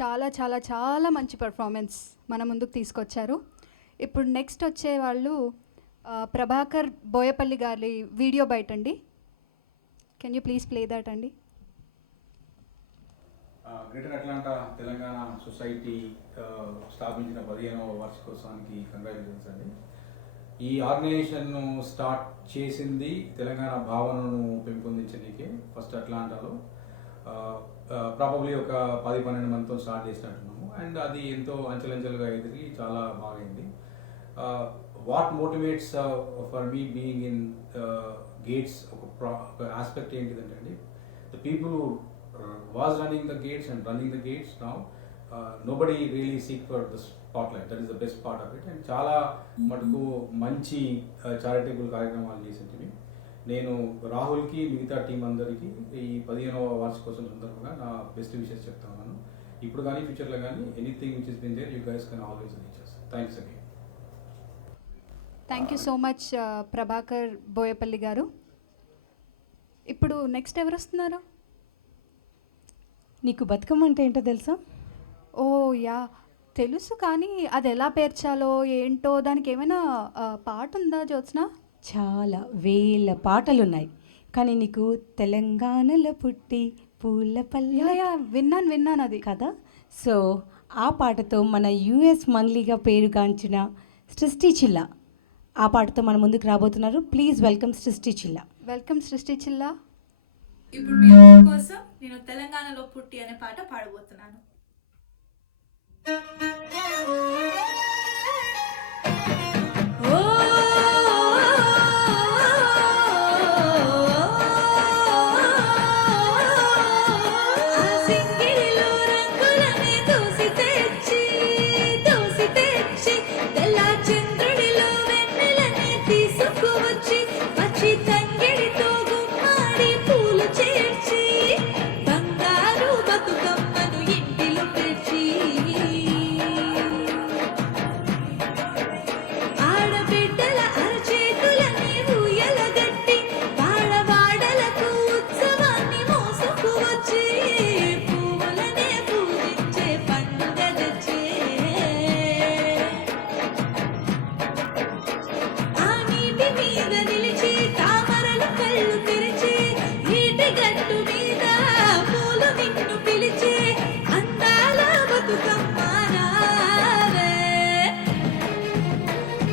చాలా చాలా చాలా మంచి పర్ఫార్మెన్స్ మన ముందుకు తీసుకొచ్చారు. ఇప్పుడు నెక్స్ట్ వచ్చే వాళ్ళు ప్రభాకర్ బోయపల్లి గారి వీడియో బయట అండి. Can you please play that అండి? గ్రేటర్ అట్లాంటా తెలంగాణ సొసైటీ స్థాపించిన 15వ వార్షికోత్సవానికి కంగ్రాచులేషన్స్ అండి. ఈ ఆర్గనైజేషన్ను స్టార్ట్ చేసింది తెలంగాణ భావనను పెంపొందించడానికే. ఫస్ట్ అట్లాంటాలో ప్రాబబ్లీ ఒక 10-12 మందితో స్టార్ట్ చేసినట్టున్నాము. అండ్ అది ఎంతో అంచెలంచెలుగా ఎదిగి చాలా బాగైంది. What motivates for me being in GATES ఒక ఆస్పెక్ట్ ఏంటిదంటే అండి, the people was running the gates and running the gates now, nobody really seek for the spotlight. That is the best part of it. And చాలా మటుకు మంచి charitable కార్యక్రమాలు చేసింటివి. నేను రాహుల్కి మిగతా team అందరికీ ఈ 15వ వార్షికోత్సవం సందర్భంగా నా బెస్ట్ విషెస్ చెప్తా ఉన్నాను. ఇప్పుడు కానీ ఫ్యూచర్లో కానీ anything which is been there, you guys can always reach us. Thanks again. Thank you so much Prabhakar Boyapalli గారు. ఇప్పుడు నెక్స్ట్ ఎవరు వస్తున్నారు? నీకు బతుకమ్మ అంటే ఏంటో తెలుసా? ఓ యా, తెలుసు, కానీ అది ఎలా పేర్చాలో ఏంటో దానికి ఏమైనా పాట ఉందా జ్యోత్స్న? చాలా వేల పాటలు ఉన్నాయి, కానీ నీకు తెలంగాణలో పుట్టి పూల పల్లె విన్నాను అది కదా. సో ఆ పాటతో మన యుఎస్ మంగ్లీగా పేరుగాంచిన సృష్టి చిల్ల ఆ పాటతో మన ముందుకు రాబోతున్నారు. ప్లీజ్ వెల్కమ్ సృష్టి చిల్ల. వెల్కమ్ సృష్టి చిల్ల. ఇప్పుడు మీ అందరి కోసం నేను తెలంగాణలో పుట్టి అనే పాట పాడబోతున్నాను.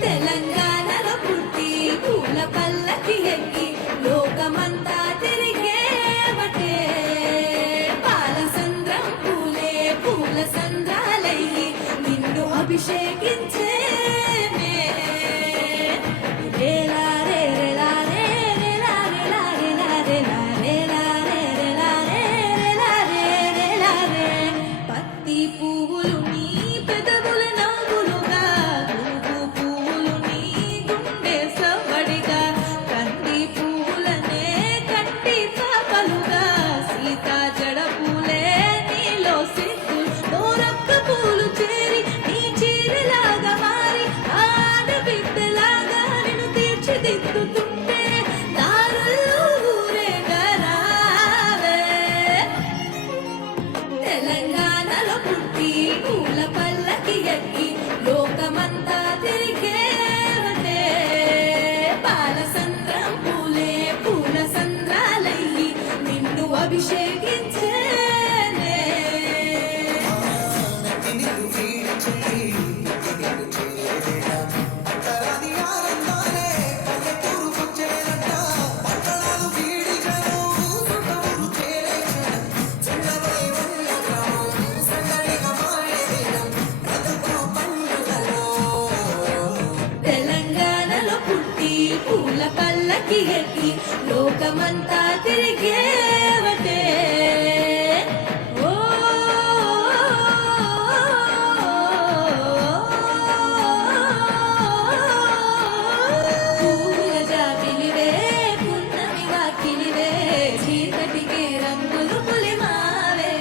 తెలంగాణలో పుట్టి పూల పల్లకి ఎక్కి లోకమంతా తిరిగేవటే, పాలసంద్రం పూలే పూల సంద్రాలయ్యి నిన్ను అభిషేకించే. పత్తి పువ్వులు నీ పెదవుల నవ్వులుగా, గునుగు పువ్వులు నీ గుండె సవ్వడిగా, కంది పువ్వులనే కంటి పాపలుగా, సీతా జడ పూలే నీలో సిగ్గు, దూరక్క పూలు చేరి నీ చీరలాగా మారి ఆడబిడ్డలాగా నిన్ను తీర్చిదిద్దుతుంటే దారుల్లో ఊరేగరావే. తెలంగాణలో పుట్టి పూల పల్లకి ఎక్కి లోకమంతా తిరిగేవటే, పాలసంద్రం పూలే పూల సంద్రాలయ్యి నిన్ను అభిషేకించేనే. తెలంగాణలో పుట్టి పూల పల్లకి ఎక్కి లోకమంతా తిరిగేవటే. ఓ పూల జాబిలివే పున్నమి వాకిలివే, చీకటికే రంగులు పులిమావే,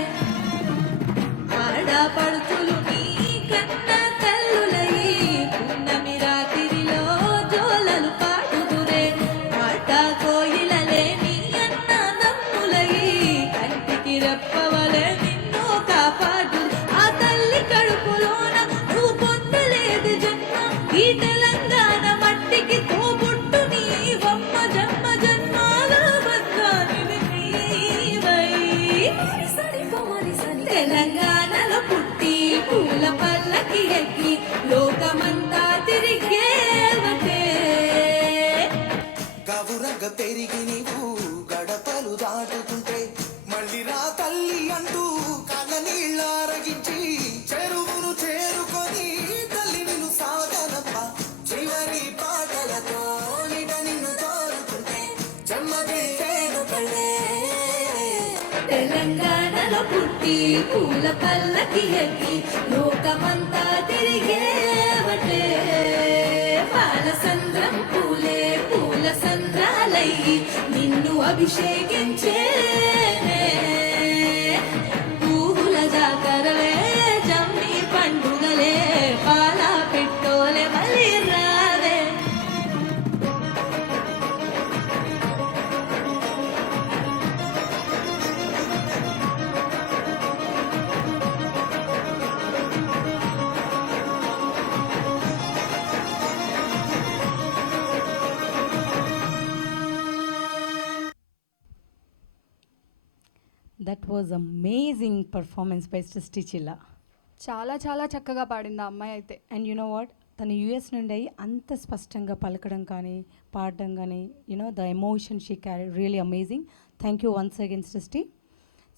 ఆడపడుచులు నీ కన్న తల్లులయి పున్నమి రాత్రిలో జోలలు పాడుదురే, ఆట కోయిలలే నీ అన్నదమ్ములై తెలంగాణలో పుట్టి పూల పల్లకి ఎక్కి లోకమంతా తిరిగేవటే పాలసంద్రం పూలే పూల సంద్రాలయ్యి నిన్ను అభిషేకించేనే పూల జాతరలే జమ్మి పండుగలే పాల పెట్టోలే మళ్ళీ రావే. That was amazing performance by సృష్టి చిల్లా. చాలా చాలా చక్కగా పాడింది ఆ అమ్మాయి అయితే. అండ్ యు నో వాట్, తను యూఎస్ నుండి అయ్యి అంత స్పష్టంగా పలకడం కానీ పాడడం కానీ you know the emotion she carry really amazing. Thank you once again సృష్టి.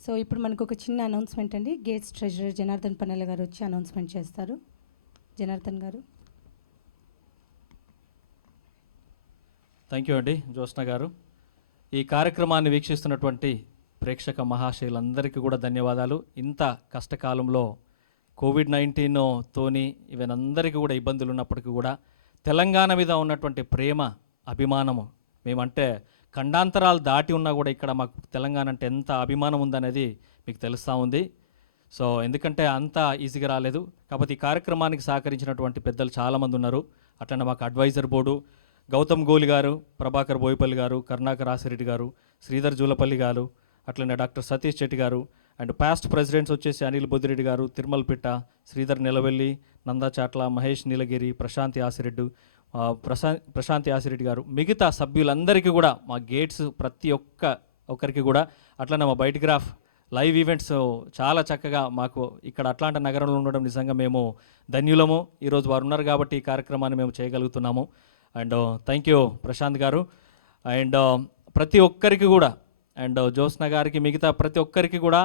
సో ఇప్పుడు మనకు ఒక చిన్న అనౌన్స్మెంట్ అండి. గేట్స్ ట్రెజరర్ జనార్దన్ పన్నెల గారు వచ్చి అనౌన్స్మెంట్ చేస్తారు. జనార్దన్ గారు. థ్యాంక్ యూ అండి జ్యోత్స్న గారు. ఈ కార్యక్రమాన్ని వీక్షిస్తున్నటువంటి ప్రేక్షక మహాశయులందరికీ కూడా ధన్యవాదాలు. ఇంత కష్టకాలంలో కోవిడ్-19తోని ఈవెన్ అందరికీ కూడా ఇబ్బందులు ఉన్నప్పటికీ కూడా తెలంగాణ మీద ఉన్నటువంటి ప్రేమ అభిమానము, మేమంటే ఖండాంతరాలు దాటి ఉన్నా కూడా ఇక్కడ మాకు తెలంగాణ అంటే ఎంత అభిమానం ఉందనేది మీకు తెలుస్తూ ఉంది. సో ఎందుకంటే అంత ఈజీగా రాలేదు. కాబట్టి ఈ కార్యక్రమానికి సహకరించినటువంటి పెద్దలు చాలామంది ఉన్నారు. అట్లనే మాకు అడ్వైజర్ బోర్డు గౌతమ్ గోలి గారు, ప్రభాకర్ బోయపల్లి గారు, కరుణాకర్ రాసిరెడ్డి గారు, శ్రీధర్ జూలపల్లి గారు, అట్లనే డాక్టర్ సతీష్ చెట్టి గారు, అండ్ పాస్ట్ ప్రెసిడెంట్స్ వచ్చేసి అనిల్ బొద్దిరెడ్డి గారు, తిరుమల పిట్ట, శ్రీధర్ నిలవెల్లి, నందా చాట్ల, మహేష్ నీలగిరి, ప్రశాంతి ఆసిరెడ్డి గారు, మిగతా సభ్యులందరికీ కూడా మా గేట్స్ ప్రతి ఒక్కరికి కూడా, అట్లనే మా బయటగ్రాఫ్ లైవ్ ఈవెంట్స్ చాలా చక్కగా మాకు ఇక్కడ అట్లాంటా నగరంలో ఉండడం నిజంగా మేము ధన్యులము. ఈరోజు వారు ఉన్నారు కాబట్టి ఈ కార్యక్రమాన్ని మేము చేయగలుగుతున్నాము. అండ్ థ్యాంక్ యూ ప్రశాంత్ గారు. అండ్ ప్రతి ఒక్కరికి కూడా, అండ్ జ్యోత్స్న గారికి, మిగతా ప్రతి ఒక్కరికి కూడా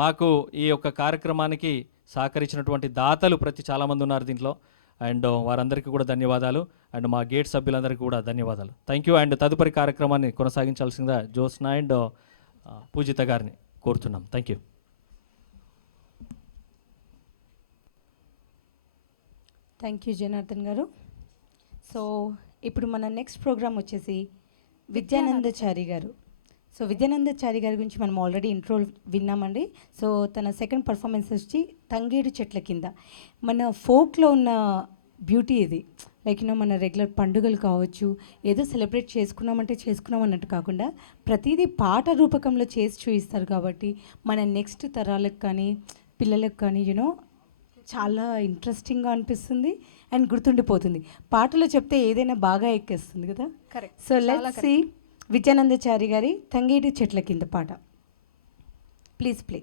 మాకు ఈ యొక్క కార్యక్రమానికి సహకరించినటువంటి దాతలు చాలామంది ఉన్నారు దీంట్లో. అండ్ వారందరికీ కూడా ధన్యవాదాలు. అండ్ మా గేట్ సభ్యులందరికీ కూడా ధన్యవాదాలు. Thank you. అండ్ తదుపరి కార్యక్రమాన్ని కొనసాగించాల్సిందిగా జ్యోత్స్న అండ్ పూజిత గారిని కోరుతున్నాం. Thank you. Thank you Janardhan గారు. సో ఇప్పుడు మన నెక్స్ట్ ప్రోగ్రామ్ వచ్చేసి విద్యానందచారి గారు. సో విద్యానందచారి గారి గురించి మనం ఆల్రెడీ ఇంట్రో విన్నామండి. సో తన సెకండ్ పర్ఫార్మెన్స్ వచ్చి తంగేడు చెట్ల కింద. మన ఫోక్లో ఉన్న బ్యూటీ ఇది. లైక్ యూనో మన రెగ్యులర్ పండుగలు కావచ్చు, ఏదో సెలబ్రేట్ చేసుకున్నామంటే చేసుకున్నాం అన్నట్టు కాకుండా ప్రతిదీ పాట రూపకంలో చేసి చూపిస్తారు. కాబట్టి మన నెక్స్ట్ తరాలకు కానీ పిల్లలకు కానీ యూనో చాలా ఇంట్రెస్టింగ్గా అనిపిస్తుంది అండ్ గుర్తుండిపోతుంది. పాటలో చెప్తే ఏదైనా బాగా ఎక్కేస్తుంది కదా. కరెక్ట్. సో లెట్స్ సీ విద్యానందచారి గారి తంగేడు చెట్ల కింద పాట. Please play.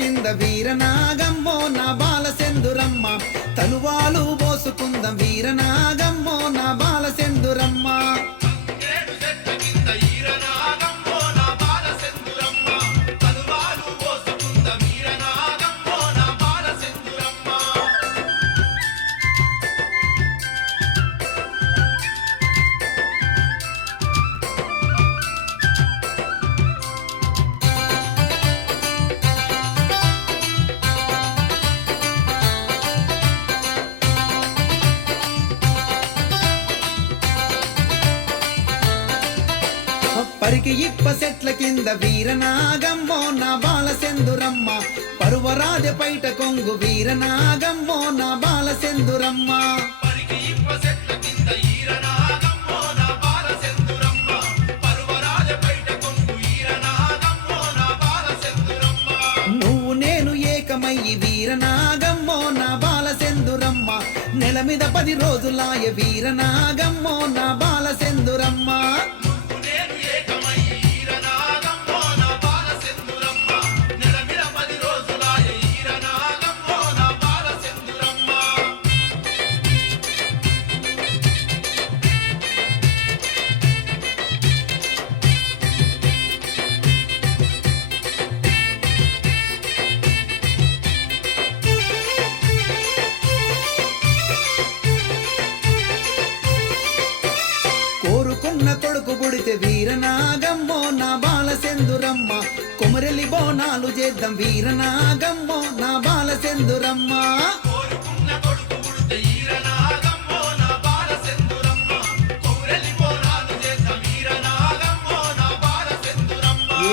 కింద వీరనాగమ్మో నా బాలసెందురమ్మ, తలువాలు పోసుకుందాం వీరనాగమ్మో నా బాలసెందురమ్మ. పరికి ఇప్ప సెట్ల కింద వీరనాగమ్మో నా బాలసెందురమ్మ, పరువరాజ పైట కొంగు వీరనాగమ్మో నా బాలసెందురమ్మ. నువ్వు నేను ఏకమయ్యి వీరనాగమ్మో నా బాలసెందురమ్మ, నెల మీద 10 రోజులాయ వీరనాగమ్మో నా బాలసెందురమ్మ. కొడుకు పుడితే వీరనాగమ్మో నా బాల సెందురమ్మ కొమరెలి బోనాలు చేద్దాం వీరనాగమ్మో నా బాల సెందురమ్మ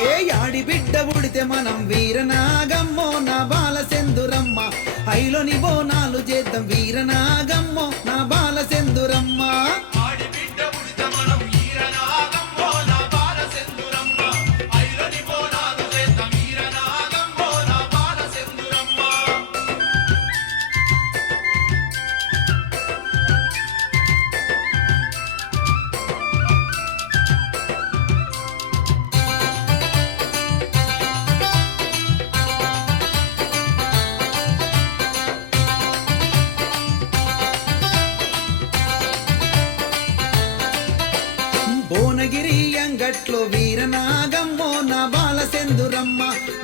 ఏ యాడి బిడ్డ పుడితే మనం వీరనాగమ్మో నా బాల సెందురమ్మ ఐలోని బోనాలు చేద్దాం వీరనాగమ్మో నా బాల సెందురమ్మ భువనగిరి అంగట్లో వీరనాగమ్మో నా బాల సెందురమ్మ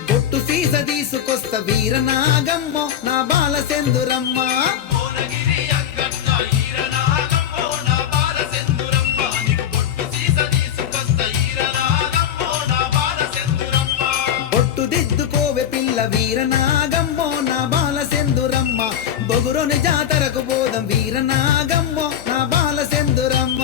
బొట్టు సీస తీసుకొస్తా వీరనాగమ్మో నా బాల సెందురమ్మ బొట్టు దిద్దుకోవే పిల్ల వీరనాగమ్మో నా బాల సెందురమ్మ బొగురుని జాతరకు పోదాం వీరనాగమ్మో నా బాల సెందురమ్మ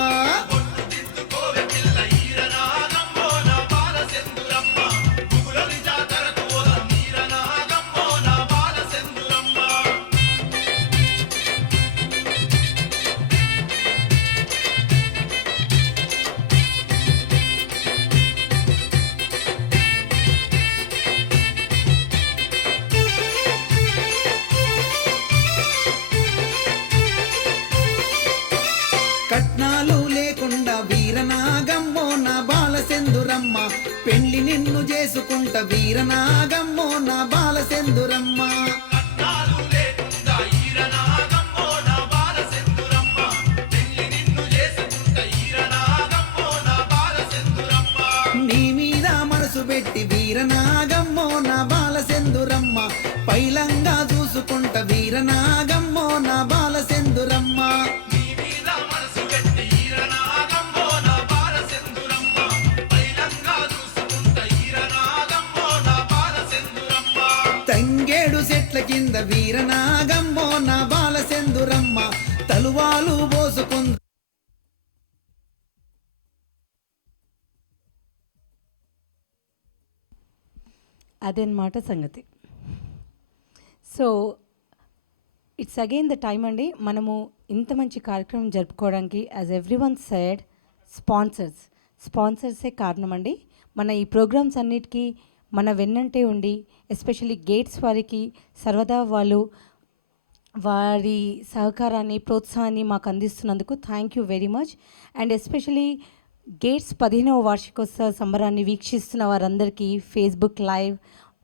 కట్నాలు లేకుండా వీరనాగమ్మో నా బాల సెందురమ్మ పెళ్లి నిన్ను చేసుకుంట వీరనాగమ్మో నా బాల సెందురమ్మ నీ మీద మనసు పెట్టి వీరనాగమ్మో నా బాల సెందురమ్మ పైలంగా చూసుకుంట వీరనాగమ్మో నా బాల సెందురమ్మ తంగేడు చెట్ల కింద వీరనాగమ్మో నా బాల సెందురమ్మ తలువాలు పోసుకుంద అదనమాట సంగతి. So it's again the time అండి, మనము ఇంత మంచి కార్యక్రమం జరుపుకోవడానికి యాజ్ ఎవ్రీవన్ సెడ్ స్పాన్సర్సే కారణం అండి. మన ఈ ప్రోగ్రామ్స్ అన్నిటికీ మన వెన్నంటే ఉండి ఎస్పెషల్లీ గేట్స్ వారికి సర్వదా వాళ్ళు వారి సహకారాన్ని ప్రోత్సాహాన్ని మాకు అందిస్తున్నందుకు thank you very much. And especially GATES 15వ వార్షికోత్సవ సంబరాన్ని వీక్షిస్తున్న వారందరికీ Facebook live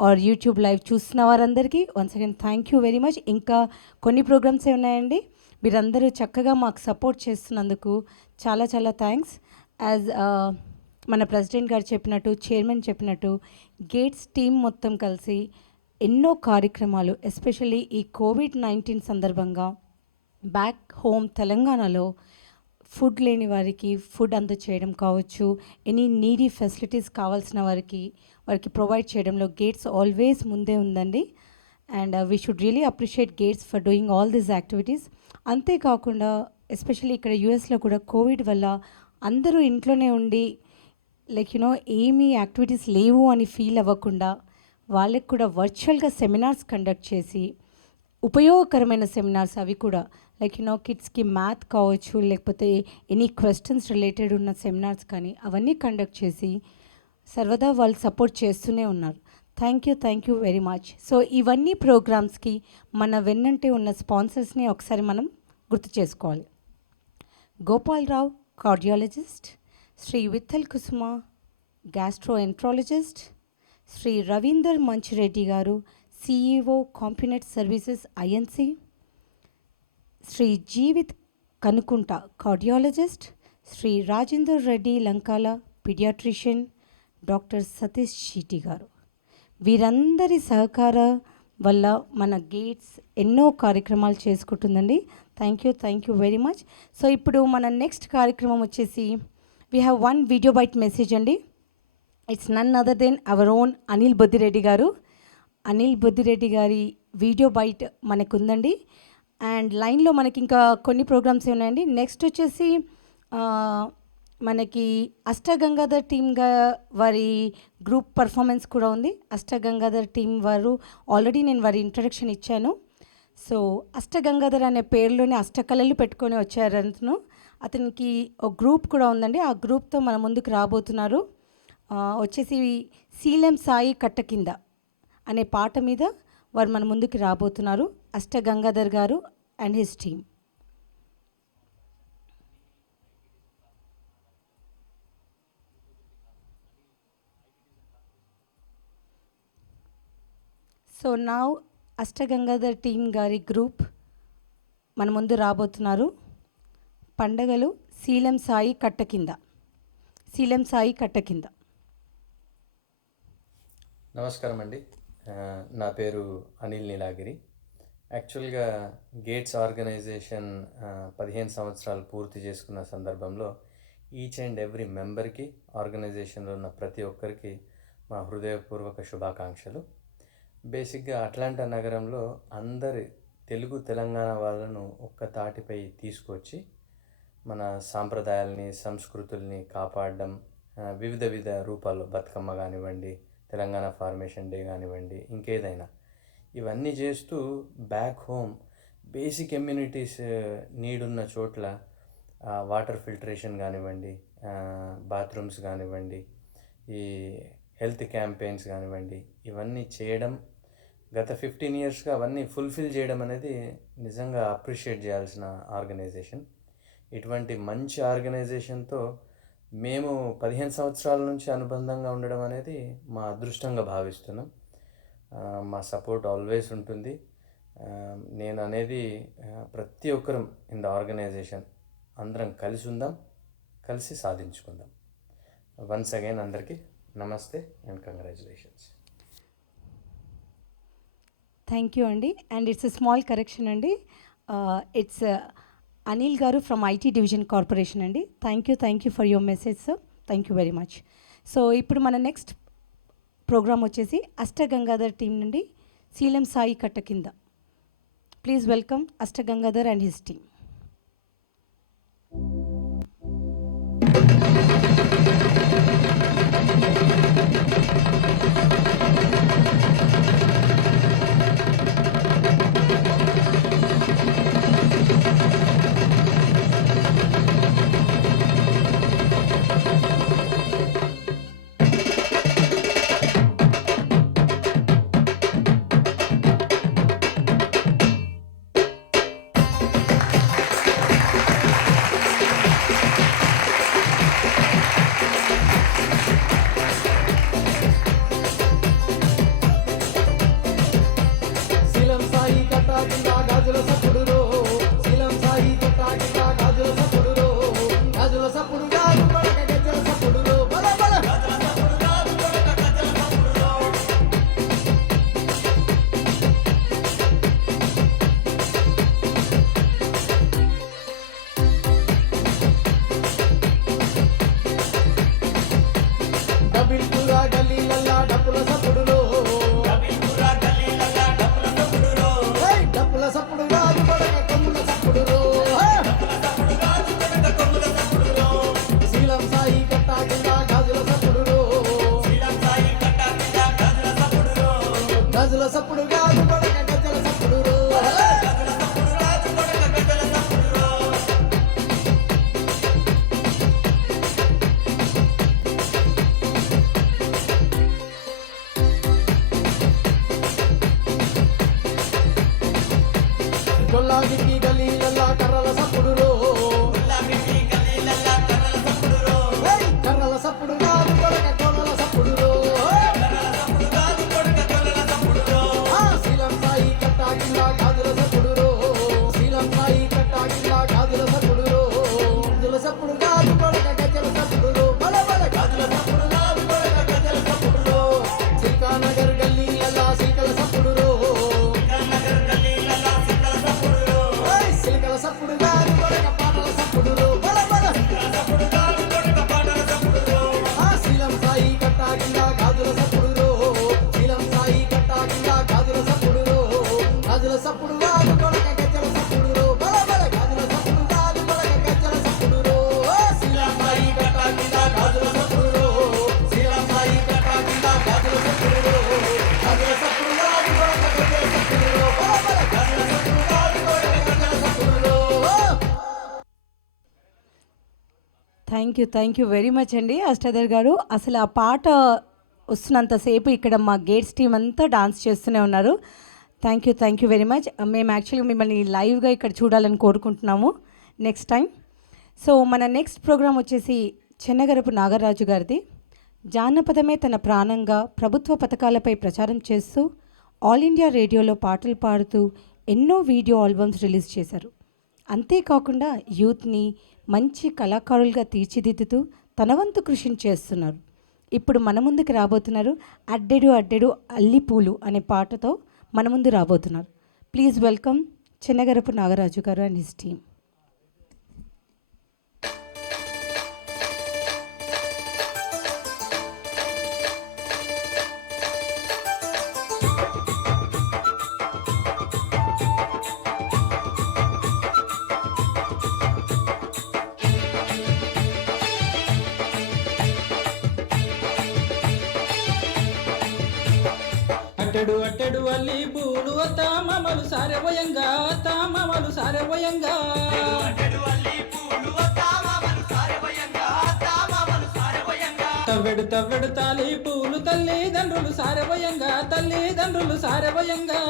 or YouTube live చూస్తున్న వారందరికీ once again thank you very much. ఇంకా కొన్ని ప్రోగ్రామ్సే ఉన్నాయండి, మీరందరూ చక్కగా మాకు సపోర్ట్ చేస్తున్నందుకు చాలా చాలా థ్యాంక్స్. యాజ్ మన ప్రెసిడెంట్ గారు చెప్పినట్టు, చైర్మన్ చెప్పినట్టు, గేట్స్ టీం మొత్తం కలిసి ఎన్నో కార్యక్రమాలు ఎస్పెషల్లీ ఈ కోవిడ్-19 సందర్భంగా బ్యాక్ హోమ్ తెలంగాణలో ఫుడ్ లేని వారికి ఫుడ్ అందచేయడం కావచ్చు, ఎనీ నీడీ ఫెసిలిటీస్ కావాల్సిన వారికి ప్రొవైడ్ చేయడంలో గేట్స్ ఆల్వేస్ ముందే ఉందండి. And we should really appreciate gates for doing all these activities. అంతేకాకుండా ఎస్పెషల్లీ ఇక్కడ యూఎస్లో కూడా కోవిడ్ వల్ల అందరూ ఇంట్లోనే ఉండి లైక్ ఏమీ యాక్టివిటీస్ లేవు అని ఫీల్ అవ్వకుండా వాళ్ళకి కూడా వర్చువల్గా సెమినార్స్ కండక్ట్ చేసి ఉపయోగకరమైన సెమినార్స్ అవి కూడా లైక్ కిడ్స్కి మ్యాథ్ కావచ్చు, లేకపోతే ఎనీ క్వశ్చన్స్ రిలేటెడ్ ఉన్న సెమినార్స్ కానీ అవన్నీ కండక్ట్ చేసి సర్వదా వాళ్ళు సపోర్ట్ చేస్తూనే ఉన్నారు. Thank you very much. So ఇవన్నీ ప్రోగ్రామ్స్కి మన వెన్నంటే ఉన్న స్పాన్సర్స్ని ఒకసారి మనం గుర్తు చేసుకోవాలి. Gopalrao cardiologist, Shri Vittal Kusuma gastroenterologist, Shri Ravinder Manchireddy garu CEO Compunet services INC, Shri Jeevith Kanukunta cardiologist, Shri Rajender Reddy Lankala paediatrician, doctor Satish Sheeti garu. వీరందరి సహకార వల్ల మన గేట్స్ ఎన్నో కార్యక్రమాలు చేసుకుంటుందండి. Thank you very much. So ఇప్పుడు మన నెక్స్ట్ కార్యక్రమం వచ్చేసి we have one video byte message అండి. It's none other than our own Anil Boddireddy garu. Anil Boddireddy గారి వీడియో బైట్ మనకు ఉందండి. అండ్ లైన్లో మనకి ఇంకా కొన్ని ప్రోగ్రామ్స్ ఉన్నాయండి. నెక్స్ట్ వచ్చేసి మనకి అష్టగంగాధర్ టీమ్గా వారి గ్రూప్ పర్ఫార్మెన్స్ కూడా ఉంది. అష్టగంగాధర్ టీం వారు ఆల్రెడీ నేను వారి ఇంట్రడక్షన్ ఇచ్చాను. సో అష్టగంగాధర్ అనే పేరులోనే అష్టకళలు పెట్టుకొని వచ్చారు అతను. అతనికి ఒక గ్రూప్ కూడా ఉందండి. ఆ గ్రూప్తో మన ముందుకు రాబోతున్నారు. వచ్చేసి శీలం సాయి కట్ట కింద అనే పాట మీద వారు మన ముందుకు రాబోతున్నారు, Ashtagangadhar garu and his team. So now Ashtagangadhar team గారి గ్రూప్ మన ముందు రాబోతున్నారు. పండగలు శీలం సాయి కట్ట కింద. శీలం సాయి కట్ట కింద. నమస్కారం అండి. నా పేరు అనిల్ నీలాగిరి. యాక్చువల్గా గేట్స్ ఆర్గనైజేషన్ 15 సంవత్సరాలు పూర్తి చేసుకున్న సందర్భంలో ఈచ్ అండ్ ఎవ్రీ మెంబర్కి, ఆర్గనైజేషన్లో ఉన్న ప్రతి ఒక్కరికి మా హృదయపూర్వక శుభాకాంక్షలు. బేసిక్గా అట్లాంటా నగరంలో అందరి తెలుగు తెలంగాణ వాళ్ళను ఒక్క తాటిపై తీసుకొచ్చి మన సాంప్రదాయాల్ని, సంస్కృతుల్ని కాపాడడం వివిధ రూపాల్లో, బతుకమ్మ కానివ్వండి, తెలంగాణ ఫార్మేషన్ డే కానివ్వండి, ఇంకేదైనా ఇవన్నీ చేస్తూ back home basic communities need ఉన్న చోట్ల వాటర్ ఫిల్టరేషన్ కానివ్వండి, బాత్రూమ్స్ కానివ్వండి, ఈ హెల్త్ క్యాంపెయిన్స్ కానివ్వండి, ఇవన్నీ చేయడం గత 15 ఇయర్స్గా అవన్నీ ఫుల్ఫిల్ చేయడం అనేది నిజంగా అప్రిషియేట్ చేయాల్సిన ఆర్గనైజేషన్. ఇటువంటి మంచి ఆర్గనైజేషన్తో మేము 15 సంవత్సరాల నుంచి అనుబంధంగా ఉండడం అనేది మా అదృష్టంగా భావిస్తున్నాం. మా సపోర్ట్ ఆల్వేస్ ఉంటుంది. నేను అనేది ప్రతి ఒక్కరం ఇన్ ద ఆర్గనైజేషన్ అందరం కలిసి ఉందాం, కలిసి సాధించుకుందాం. వన్స్ అగైన్ అందరికీ నమస్తే అండ్ కంగ్రాచులేషన్స్. థ్యాంక్ యూ అండి. And it's a small correction అండి. ఇట్స్ అనిల్ గారు ఫ్రమ్ ఐటీ డివిజన్ కార్పొరేషన్ అండి. Thank you for your message sir. Thank you very much. So ఇప్పుడు మన నెక్స్ట్ ప్రోగ్రామ్ వచ్చేసి అష్టగంగాధర్ టీం నుండి శీలం సాయి కట్ట కింద. Please welcome Ashtagangadhar and his team. Thank you very much అండి అష్టాదర్ గారు. అసలు ఆ పాట వస్తున్నంతసేపు ఇక్కడ మా గేట్స్ టీం అంతా డాన్స్ చేస్తూనే ఉన్నారు. Thank you very much. మేము యాక్చువల్గా మిమ్మల్ని లైవ్గా ఇక్కడ చూడాలని కోరుకుంటున్నాము నెక్స్ట్ టైం. సో మన నెక్స్ట్ ప్రోగ్రాం వచ్చేసి చెన్నగరపు నాగరాజు గారిది. జానపదమే తన ప్రాణంగా ప్రభుత్వ పథకాలపై ప్రచారం చేస్తూ ఆల్ ఇండియా రేడియోలో పాటలు పాడుతూ ఎన్నో వీడియో ఆల్బమ్స్ రిలీజ్ చేశారు. అంతేకాకుండా యూత్ని మంచి కళాకారులుగా తీర్చిదిద్దుతూ తన వంతు కృషిని చేస్తున్నారు. ఇప్పుడు మన ముందుకు రాబోతున్నారు అడ్డెడు అడ్డెడు అల్లిపూలు అనే పాటతో మన ముందు రాబోతున్నారు. ప్లీజ్ వెల్కమ్ చెన్నగరపు నాగరాజు గారు అండ్ హిస్ టీమ్. అట్టడు అట్టడు అల్లి పూలు తామమలు సారవయంగా తామమలు సారవయంగా తవ్వెడు తవ్వెడు తాలి పూలు తల్లిదండ్రులు సారవయంగా తల్లిదండ్రులు సారవయంగా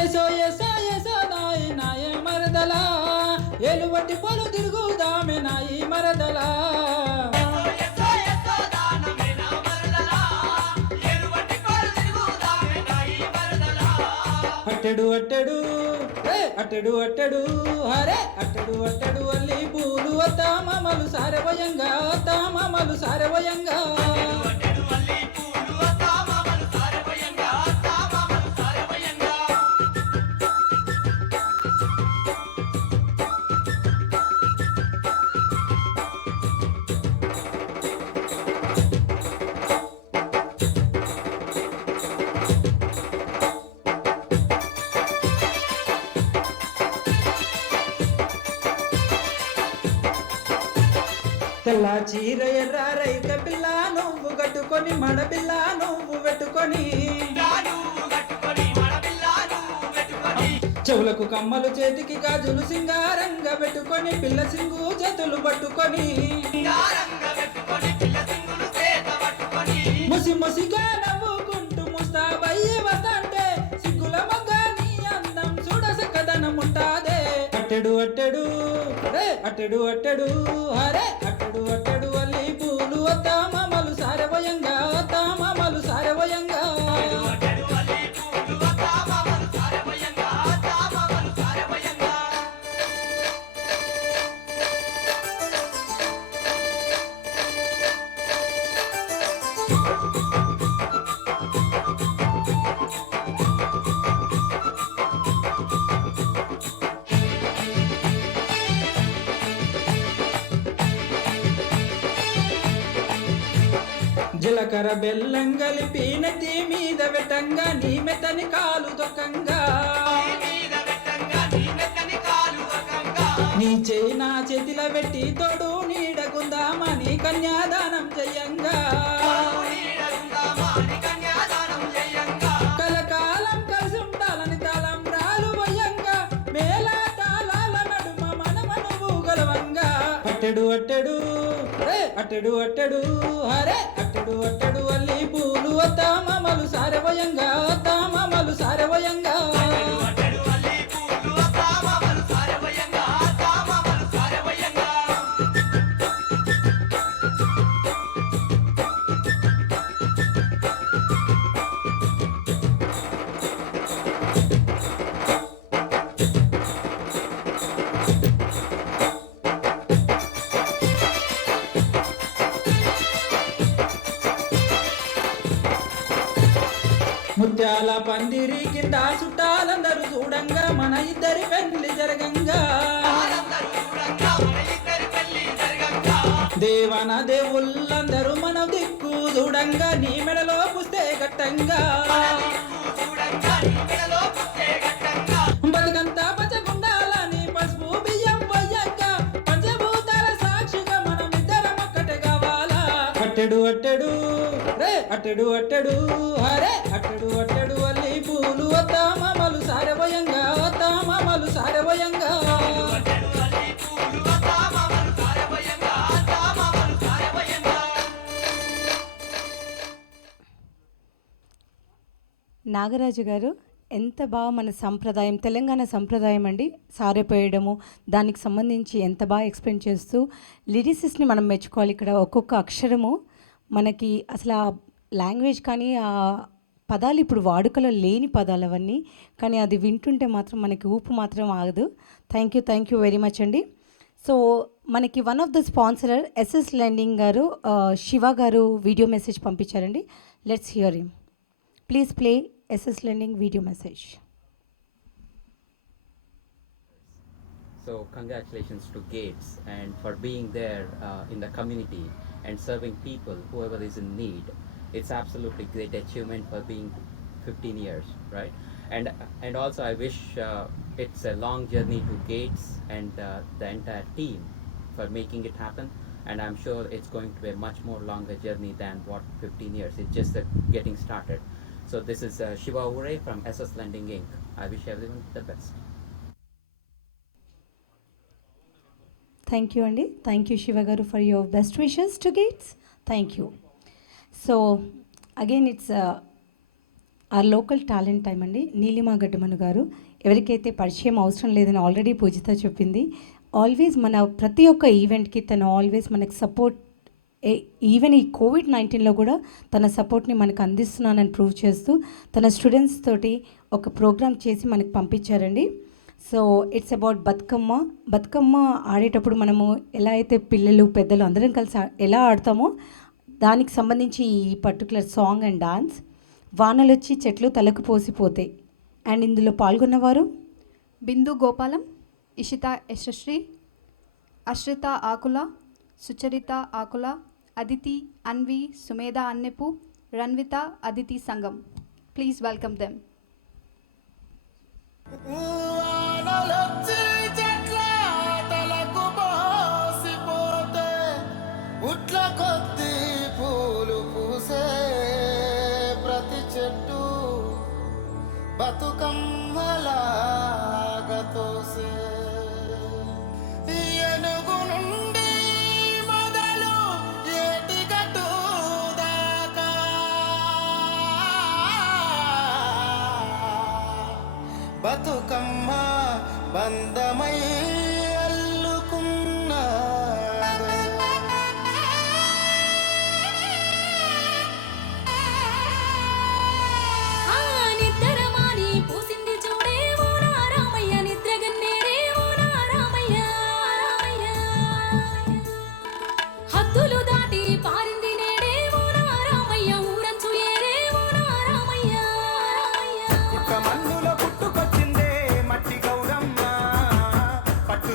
ఏసో ఏసో ఏసో నాయ నాయ మరదలా ఏలుబట్టి పొలు తిరుగుదామె నాయి మరదలా అట్టెడు అట్టెడు అట్టెడు అట్టెడు హరే అట్టెడు అట్టెడు అల్లి పూలు తామమలు సారవయంగా తామమలు సారవయంగా తెల్ల చీర ఎర్ర రైక పిల్ల నువ్వు కట్టుకొని మడపిల్ల నువ్వు పెట్టుకొని చెవులకు కమ్మలు చేతికి గాజులు సింగారంగా పెట్టుకొని పిల్ల సింగు చేతులు పట్టుకొని ముసి ముసిగా నవ్వుకుంటూ ముస్తాబయ్యి వస్తంటే సిగ్గుల మొగ్గ నీ అందం చూడసక్కదనముంటాదే అట్టెడు అట్టెడు అట్టెడు అట్టెడు హరే అట్టెడు అట్టెడు అల్లి పూలు తామమలు సారవయంగా తామమలు సారవయంగా జీలకర్ర బెల్లం కలిపి నెత్తి మీద వెట్టంగా నీ మెత్తని కాలు దొక్కంగా నీ చేయి నా చేతిలో పెట్టి తోడు నీడకుందామని కన్యాదానం చెయ్యంగా కలకాలం కలిసి ఉండాలని తలంబ్రాలు వయ్యంగా మేళ తాళాల నడుమ మనమనువు గలవంగా అట్టెడు అట్టెడు అట్టెడు అట్టెడు హరే అట్టెడు అట్టెడు అల్లి పూలు తామమలు సారవయంగా తామమలు సారవయంగా ముత్యాల పందిరి కింద చుట్టాలందరూ చూడంగా మన ఇద్దరి పెళ్లి జరగంగా దేవన దేవుళ్ళందరూ మన దిక్కు చూడంగా నీ మెడలో పుస్తే గట్టంగా బతుకంతా పచ్చగుండాలని పసుపు బియ్యం వయ్యంగా పంచభూతాల సాక్షిగా మనమిద్దరం ఒక్కటే కావాలా అట్టెడు అట్టెడు అట్టెడు అట్టెడు హరే అట్టెడు అట్టెడు అల్లి పూలు తామమలు సారవయంగా తామమలు సార నాగరాజు గారు ఎంత బాగా మన సంప్రదాయం, తెలంగాణ సంప్రదాయం అండి, సారెపోయడము, దానికి సంబంధించి ఎంత బాగా ఎక్స్ప్లెయిన్ చేస్తూ లిరిసిస్ట్ని మనం మెచ్చుకోవాలి. ఇక్కడ ఒక్కొక్క అక్షరము మనకి అసలు ఆ లాంగ్వేజ్ కానీ ఆ పదాలు ఇప్పుడు వాడుకలో లేని పదాలు అవన్నీ, కానీ అది వింటుంటే మాత్రం మనకి ఊపు మాత్రం ఆగదు. థ్యాంక్ యూ వెరీ మచ్ అండి. సో మనకి one of the sponsorer SS Lending గారు, శివ గారు వీడియో మెసేజ్ పంపించారండి. Let's hear him. Please play SS Lending video message. So congratulations to Gates and for being there in the community and serving people, whoever is in need. It's absolutely great achievement for being 15 years, right? And also I wish it's a long journey to Gates and the entire team for making it happen. And I'm sure it's going to be a much more longer journey than what 15 years. It's just getting started. So this is Shiva Ure from SS Lending Inc. I wish everyone the best. Thank you Andy. Thank you Shiva garu for your best wishes to Gates. Thank you. So again it's our local talent time అండి. నీలిమా గడ్డమను గారు ఎవరికైతే పరిచయం అవసరం లేదని already పూజిత చెప్పింది. Always మన ప్రతి ఒక్క ఈవెంట్కి తను ఆల్వేస్ మనకు సపోర్ట్, ఈవెన్ ఈ కోవిడ్-19లో కూడా తన సపోర్ట్ని మనకు అందిస్తున్నానని ప్రూవ్ చేస్తూ తన స్టూడెంట్స్ తోటి ఒక ప్రోగ్రామ్ చేసి మనకు పంపించారండి. సో ఇట్స్ అబౌట్ బతుకమ్మ ఆడేటప్పుడు మనము ఎలా అయితే పిల్లలు పెద్దలు అందరం కలిసి ఎలా ఆడతామో దానికి సంబంధించి ఈ పర్టికులర్ సాంగ్ అండ్ డాన్స్. వానలొచ్చి చెట్లు తలకు పోసిపోతాయి. అండ్ ఇందులో పాల్గొన్నవారు Bindu Gopalam, Ishitha Yashashree, Ashritha Akula, Sucharitha Akula, Aditi Anvi, Sumedha Annepu, Ranvitha Aditi Sangam. Please welcome them. ఉట్ల కొద్ది పూలు పూసే ప్రతి చెట్టు బతుకమ్మలాగా తోసే ఏనుగు నుండి మొదలు ఏటిగట్టు దాకా బతుకమ్మ బంధమై పట్టు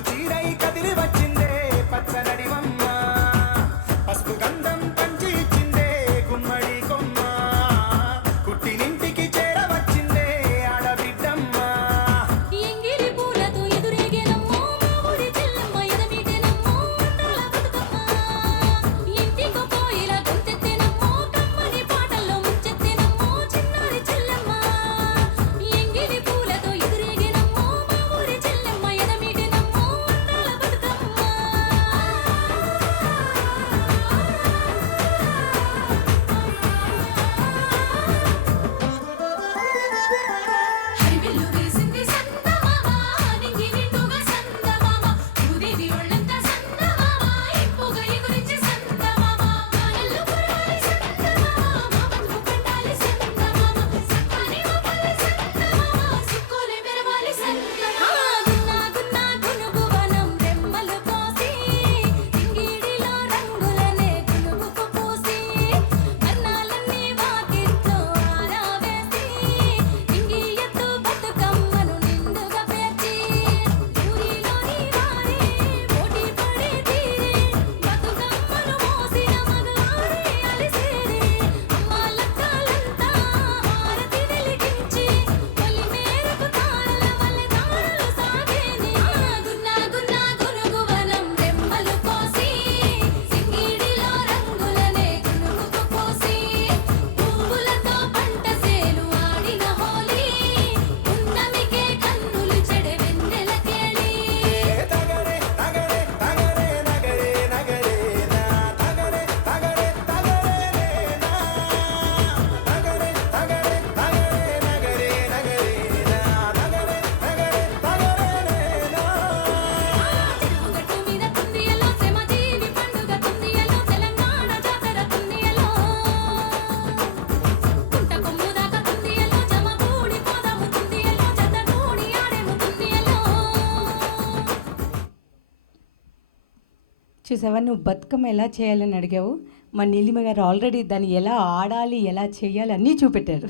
చూసావా, నువ్వు బతుకమ్మ ఎలా చేయాలని అడిగావు, మా నీలిమ గారు ఆల్రెడీ దాన్ని ఎలా ఆడాలి, ఎలా చేయాలి అన్నీ చూపెట్టారు.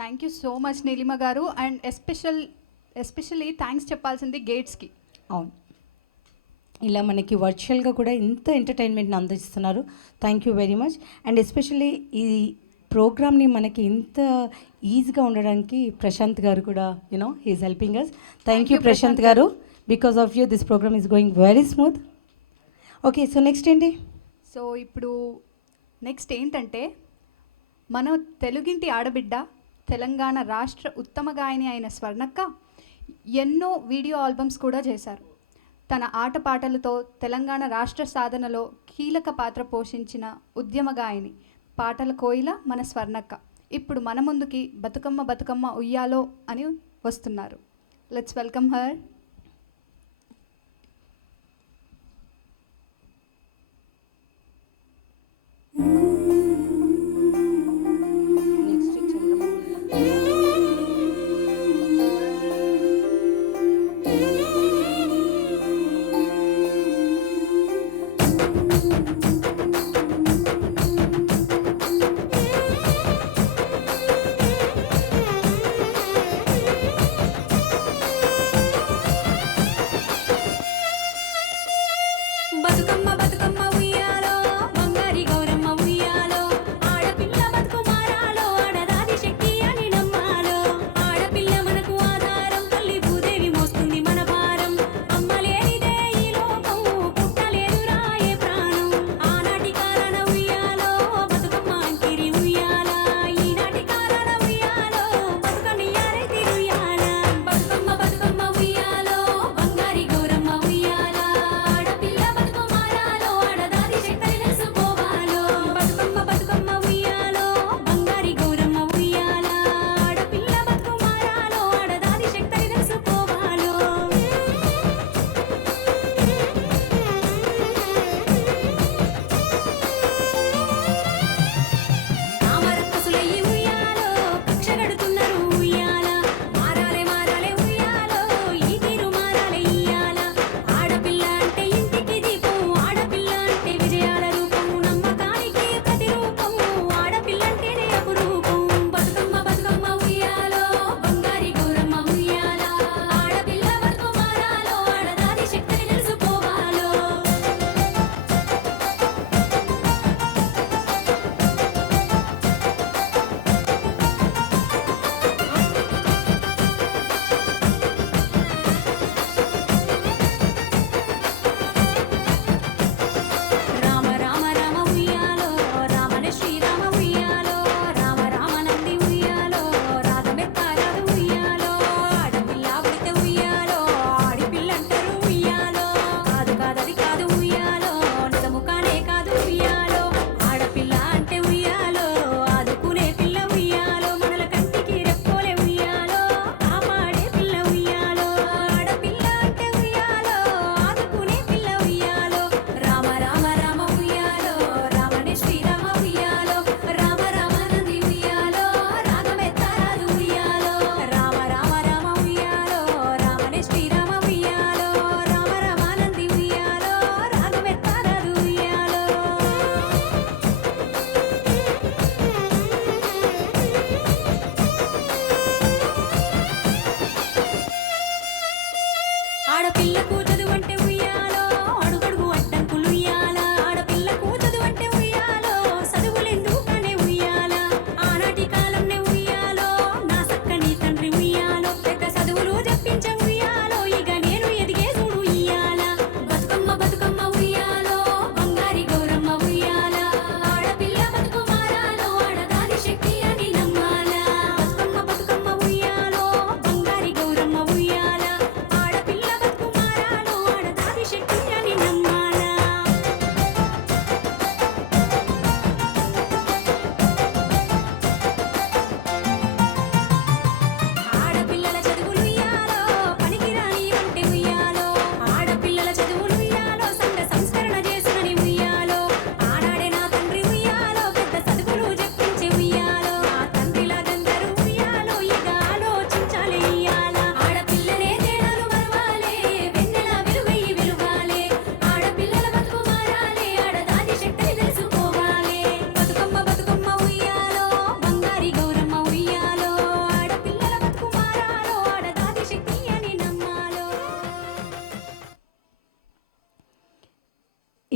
Thank you so much Neelima garu. And especially thanks చెప్పాల్సింది గేట్స్కి. అవును, ఇలా మనకి వర్చువల్గా కూడా ఇంత ఎంటర్టైన్మెంట్ని అందిస్తున్నారు. Thank you very much. And especially ఈ ప్రోగ్రామ్ని మనకి ఇంత ఈజీగా ఉండడానికి ప్రశాంత్ గారు కూడా he's helping us. Thank you Prashanth garu. Because of you this program is going very smooth. Okay, so next ఏంటి? సో ఇప్పుడు నెక్స్ట్ ఏంటంటే, మన తెలుగింటి ఆడబిడ్డ, తెలంగాణ రాష్ట్ర ఉత్తమ గాయని అయిన స్వర్ణక్క ఎన్నో వీడియో ఆల్బమ్స్ కూడా చేశారు. తన ఆటపాటలతో తెలంగాణ రాష్ట్ర సాధనలో కీలక పాత్ర పోషించిన ఉద్యమ గాయని, పాటల కోయిల మన స్వర్ణక్క ఇప్పుడు మన ముందుకి బతుకమ్మ బతుకమ్మ ఉయ్యాలో అని వస్తున్నారు. Let's welcome her. Bathukamma Bathukamma ఉయ్యాలో బంగారి గౌరమ్మ ఉయ్యాలో ఆడపిల్ల బతుకు మారాలో ఆడదాది శక్తి అని నమ్మాలో ఆడపిల్ల మనకు ఆధారం తల్లి భూదేవి మోస్తుంది మన భారం అమ్మ లేనిదే ఈ లోకం పుట్టలేదురా ఏ ప్రాణం ఆనాటి కారణ ఉయ్యాలో బతుకమ్మ అంకిరి ఉయ్యాల ఈనాటి కారణ ఉయ్యాలో బతుకని యారైతి ఉయ్యాల బతుకమ్మ బతుకమ్మ ఉయ్యాలో బంగారి గౌరమ్మ ఉయ్యాల ఆడపిల్ల బతుకు మారాలో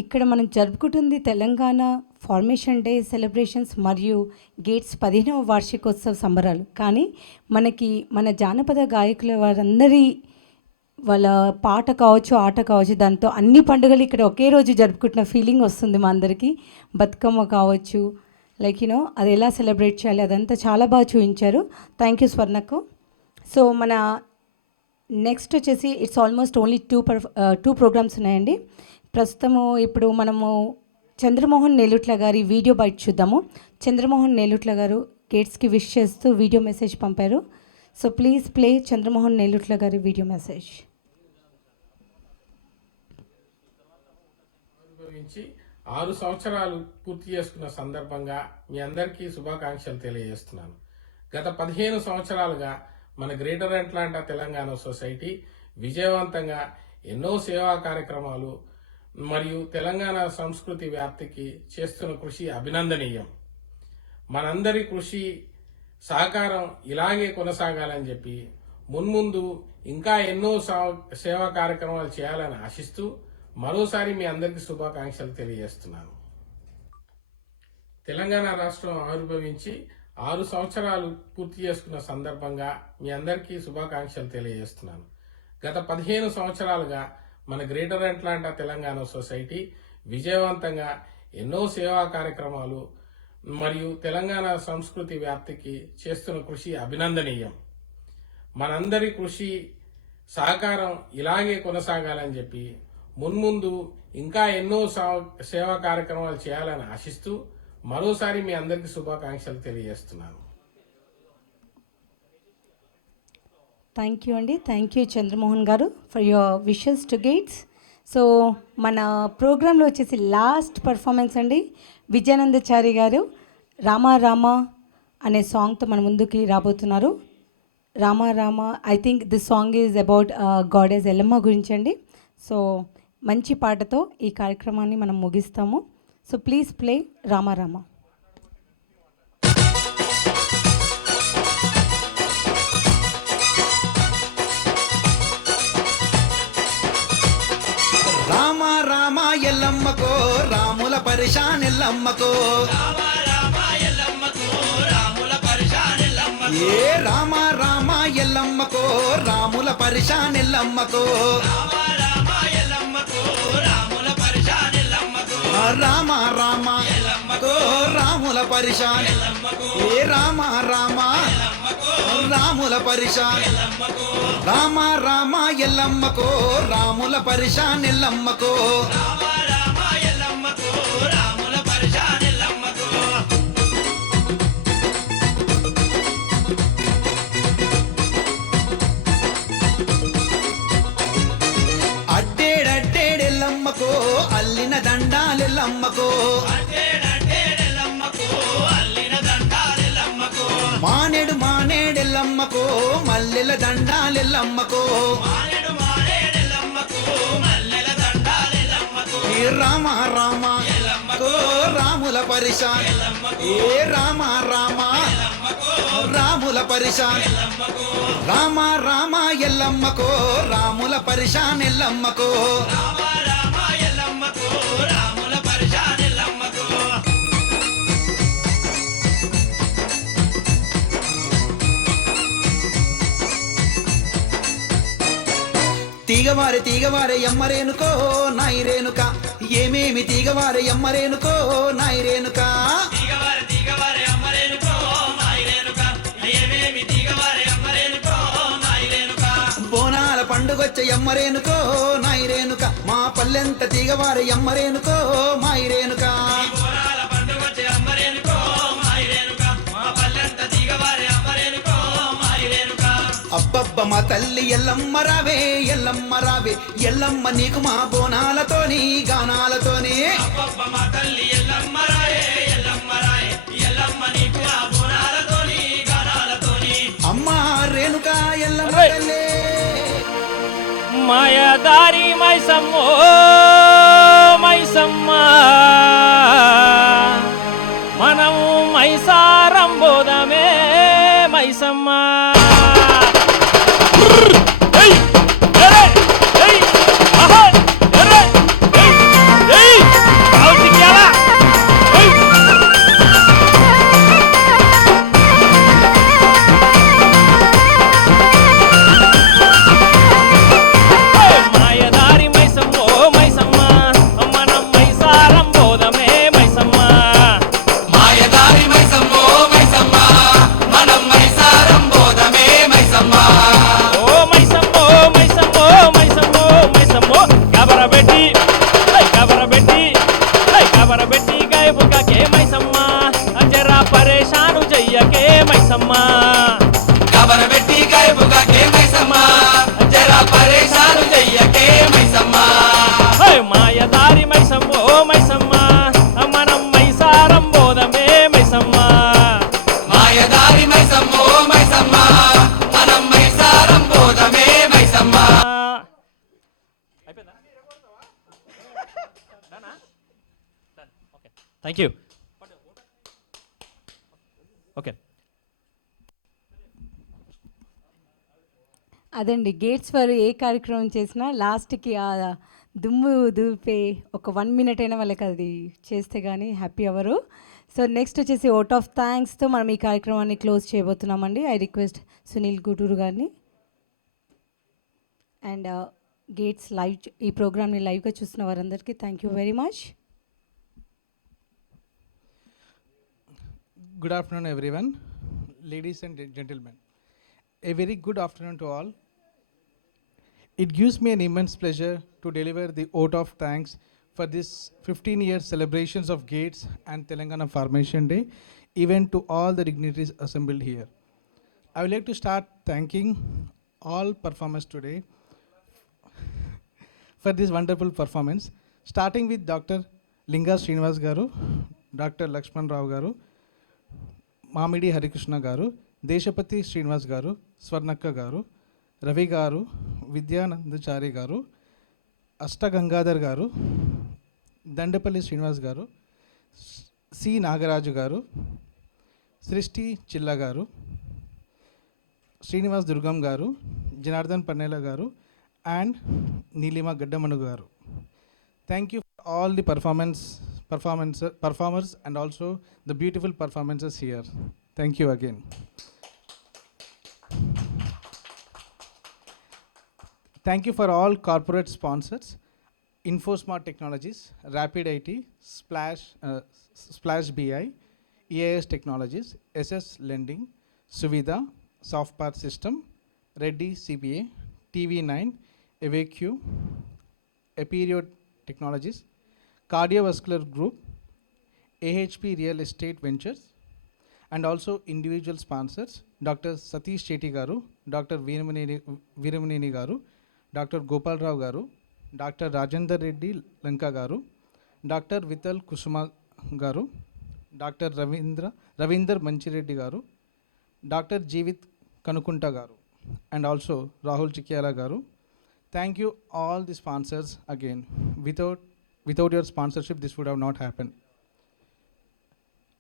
ఇక్కడ మనం జరుపుకుంటుంది తెలంగాణ ఫార్మేషన్ డే సెలబ్రేషన్స్ మరియు గేట్స్ 15వ వార్షికోత్సవ సంబరాలు. కానీ మనకి మన జానపద గాయకుల వారందరి వాళ్ళ పాట కావచ్చు, ఆట కావచ్చు, దాంతో అన్ని పండుగలు ఇక్కడ ఒకే రోజు జరుపుకుంటున్న ఫీలింగ్ వస్తుంది మా అందరికీ. బతుకమ్మ కావచ్చు, లైక్ యూనో అది ఎలా సెలబ్రేట్ చేయాలి అదంతా చాలా బాగా చూపించారు. థ్యాంక్ యూ స్వర్ణకు. సో మన నెక్స్ట్ వచ్చేసి it's almost only two programs ఉన్నాయండి. ప్రస్తుతము ఇప్పుడు మనము చంద్రమోహన్ నేలుట్ల గారి వీడియో బయట చూద్దాము. చంద్రమోహన్ నేలుట్ల గారు గేట్స్కి విష్ చేస్తూ వీడియో మెసేజ్ పంపారు. సో ప్లీజ్ ప్లే చంద్రమోహన్ నేలుట్ల గారి వీడియో మెసేజ్. 6 సంవత్సరాలు పూర్తి చేసుకున్న సందర్భంగా మీ అందరికీ శుభాకాంక్షలు తెలియజేస్తున్నాను. గత 15 సంవత్సరాలుగా మన గ్రేటర్ అట్లాంటా తెలంగాణ సొసైటీ విజయవంతంగా ఎన్నో సేవా కార్యక్రమాలు మరియు తెలంగాణ సంస్కృతి వ్యాప్తికి చేస్తున్న కృషి అభినందనీయం. మనందరి కృషి సహకారం ఇలాగే కొనసాగాలని చెప్పి మున్ముందు ఇంకా ఎన్నో సేవా కార్యక్రమాలు చేయాలని ఆశిస్తూ మరోసారి మీ అందరికీ శుభాకాంక్షలు తెలియజేస్తున్నాను. తెలంగాణ రాష్ట్రం ఆవిర్భవించి 6 సంవత్సరాలు పూర్తి చేసుకున్న సందర్భంగా మీ అందరికీ శుభాకాంక్షలు తెలియజేస్తున్నాను. గత 15 సంవత్సరాలుగా మన గ్రేటర్ అట్లాంటా తెలంగాణ సొసైటీ విజయవంతంగా ఎన్నో సేవా కార్యక్రమాలు మరియు తెలంగాణ సంస్కృతి వ్యాప్తికి చేస్తున్న కృషి అభినందనీయం. మనందరి కృషి సహకారం ఇలాగే కొనసాగాలని చెప్పి మున్ముందు ఇంకా ఎన్నో సేవా కార్యక్రమాలు చేయాలని ఆశిస్తూ మరోసారి మీ అందరికీ శుభాకాంక్షలు తెలియజేస్తున్నాను. థ్యాంక్ యూ అండి. థ్యాంక్ యూ చంద్రమోహన్ గారు for your wishes to gates. So మన ప్రోగ్రాంలో వచ్చేసి లాస్ట్ పర్ఫార్మెన్స్ అండి. విజయానందచారి గారు రామా రామా అనే సాంగ్తో మన ముందుకి రాబోతున్నారు. Rama Rama, I think this song is about goddess Yellamma గురించి అండి. సో మంచి పాటతో ఈ కార్యక్రమాన్ని మనం ముగిస్తాము. So please play Rama Rama. Rama Rama ఎల్లమ్మకో రాముల పరిశాన్ ఎల్లమ్మకో, ఏ రామ రామ ఎల్లమ్మకో రాముల పరిశాన్ ఎల్లమ్మకో, రామ రామ ఎల్లమ్మకో రాముల పరిశాన్, ఏ రామ రామ రాముల పరిశాన్, రామ రామ ఎల్లమ్మకో రాముల పరిశాన్ ఎల్లమ్మకో. అడ్డేడడ్డేడెల్లమ్మకో అల్లిన దండాలెల్లమ్మకో, మానేడు మానేడెల్లమ్మకో మల్లెల దండాలెల్లమ్మకో, రామ రామ ఎల్లమ్మకో రాముల పరిశాన్, ఏ రామ రామ రాముల పరిశాన్, రామ రామ ఎల్లమ్మకో రాముల పరిశాన్ ఎల్లమ్మకో. తీగవారే తీగవారే ఎమ్మరేనుకో నాయిరేనుక, ఏమేమి తీగవారే ఎమ్మరేనుకో నాయిరేనుక, బోనాల పండుగొచ్చ ఎమ్మరేనుకో నాయిరేనుక, మా పల్లెంత తీగవారే ఎమ్మరేనుకో మాయిరేనుక, అబ్బబ్బ మా తల్లి ఎల్లమ్మ రావే ఎల్లమ్మ రావే, ఎల్లమ్మ నీకు మా బోనాలతోని గానాలతోని, అమ్మ రేణుక ఎల్లమ్మ తల్లే. మాయదారి మైసమ్మో మైసమ్మ, మనము మైసారంబోదమే Maisamma. Hey! Thank you. Okay. అదండి గేట్స్ ఫర్ ఏ కార్యక్రమం చేసినా లాస్ట్కి ఆ దుమ్ము దులిపే ఒక 1 మినిట్ అయినా వాళ్ళకి అది చేస్తే కానీ హ్యాపీ అవ్వరు. సో నెక్స్ట్ వచ్చేసి ఓట్ ఆఫ్ థ్యాంక్స్తో మనం ఈ కార్యక్రమాన్ని క్లోజ్ చేయబోతున్నామండి. ఐ రిక్వెస్ట్ సునీల్ గుటూరు గారిని అండ్ గేట్స్ లైవ్ ఈ ప్రోగ్రామ్ని లైవ్గా చూసిన వారందరికీ thank you very much. Good afternoon, everyone, ladies and gentlemen. A very good afternoon to all. It gives me an immense pleasure to deliver the vote of thanks for this 15-year celebrations of Gates and Telangana Formation Day event to all the dignitaries assembled here. I would like to start thanking all performers today for this wonderful performance, starting with Dr. Linga Srinivas Garu, Dr. Lakshman Rao Garu, మామిడి హరికృష్ణ గారు, దేశపతి శ్రీనివాస్ గారు, స్వర్ణక్క గారు, రవి గారు, విద్యానందచారి గారు, అష్టగంగాధర్ గారు, దండపల్లి శ్రీనివాస్ గారు, C Nagaraju గారు, సృష్టి చిల్ల గారు, శ్రీనివాస్ దుర్గం గారు, జనార్దన్ పన్నేల గారు అండ్ నీలిమ గడ్డమను గారు. Thank you for all the performers and also the beautiful performances here. Thank you again. Thank you for all corporate sponsors, InfoSmart Technologies, Rapid IT, Splash BI, EAS Technologies, SS Lending, Suvidha, Softpart System, Reddy CPA, TV9, AVQ, Aperio Technologies, Cardiovascular Group, AHP Real Estate Ventures, and also individual sponsors, Dr. Satish Chetty Garu, Dr. Veeramaneni Garu, Dr. Gopal Rao Garu, Dr. Rajendra Reddy Lanka Garu, Dr. Vital Kusuma Garu, Dr. Ravinder Manchireddy Garu, Dr. Jeevit Kanukunta Garu, and also Rahul Chikyala Garu. Thank you all the sponsors again. Without your sponsorship, this would have not happened.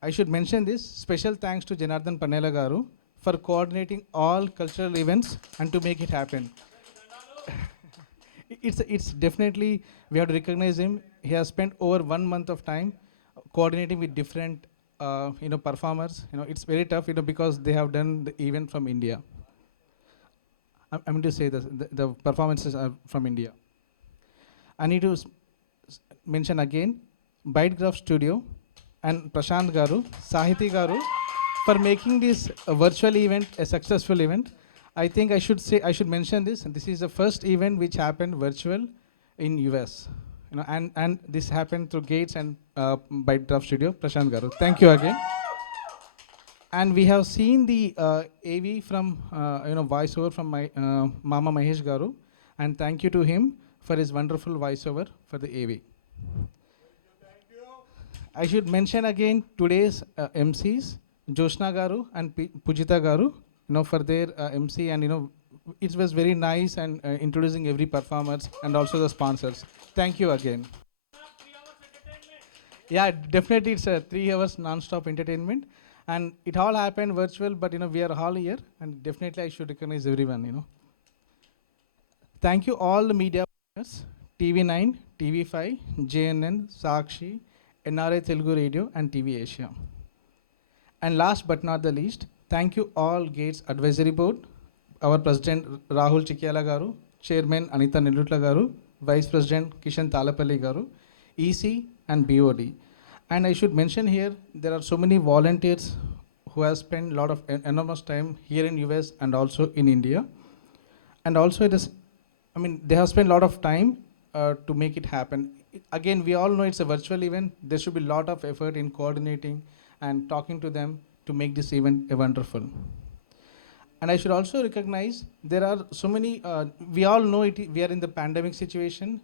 I should mention this, special thanks to Janardhan Pannela Garu for coordinating all cultural events and to make it happen. It's definitely, we have to recognize him. He has spent over 1 month of time coordinating with different performers. It's very tough, because they have done the event from India. I mean to say this, the performances are from India. I need to mention again Bytegraph Studio and Prashant Garu, Sahiti Garu for making this virtual event a successful event. I think I should mention this. This is the first event which happened virtual in US. And this happened through Gates and Bytegraph Studio, Prashant Garu. Thank you again. And we have seen the AV from voiceover from my Mama Mahesh Garu, and thank you to him for his wonderful voiceover for the AV. I should mention again today's MCs, Joshna Garu and Pujita Garu, for their MC, and it was very nice and introducing every performers and also the sponsors. Thank you again. Yeah, definitely it's a 3 hours non-stop entertainment, and it all happened virtual, but we are all here, and definitely I should recognize everyone. Thank you all the media partners, TV9, TV5, JNN, Sakshi, NRI Telugu Radio and TV Asia. And last but not the least, thank you all Gates Advisory Board, our President Rahul Chikyala Garu, Chairman Anita Nellutla Garu, Vice President Kishan Talapalli Garu, EC and BOD. And I should mention here, there are so many volunteers who have spent a lot of enormous time here in US and also in India. And also they have spent a lot of time to make it happen. Again, we all know it's a virtual event. There should be a lot of effort in coordinating and talking to them to make this event wonderful. And I should also recognize there are so many, we all know we are in the pandemic situation,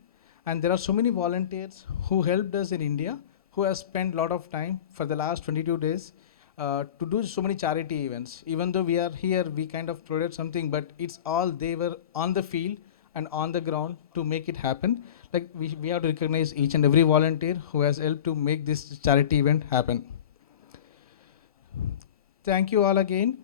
and there are so many volunteers who helped us in India, who have spent a lot of time for the last 22 days to do so many charity events. Even though we are here, we kind of provided something, but it's all they were on the field and on the ground to make it happen. Like we have to recognize each and every volunteer who has helped to make this charity event happen. Thank you all again,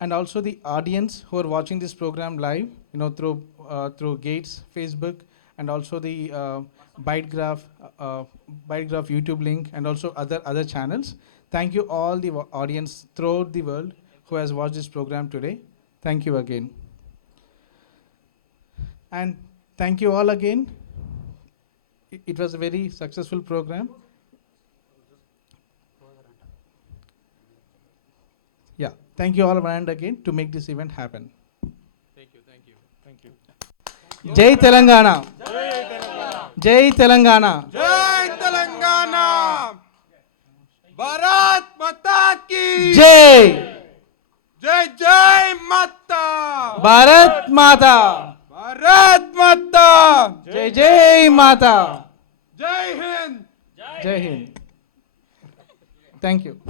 and also the audience who are watching this program live, through Gates Facebook, and also the ByteGraph YouTube link, and also other channels. Thank you all the audience throughout the world who has watched this program today. Thank you again. And thank you all again. It was a very successful program. Yeah, thank you all and again to make this event happen. Thank you. Jai Telangana. Jai Telangana. जय तेलंगाना भारत माता की Jai. जय जय माता Bharat Mata. Bharat माता Jai Jai Mata. जय Hind Jai Hind. Thank you.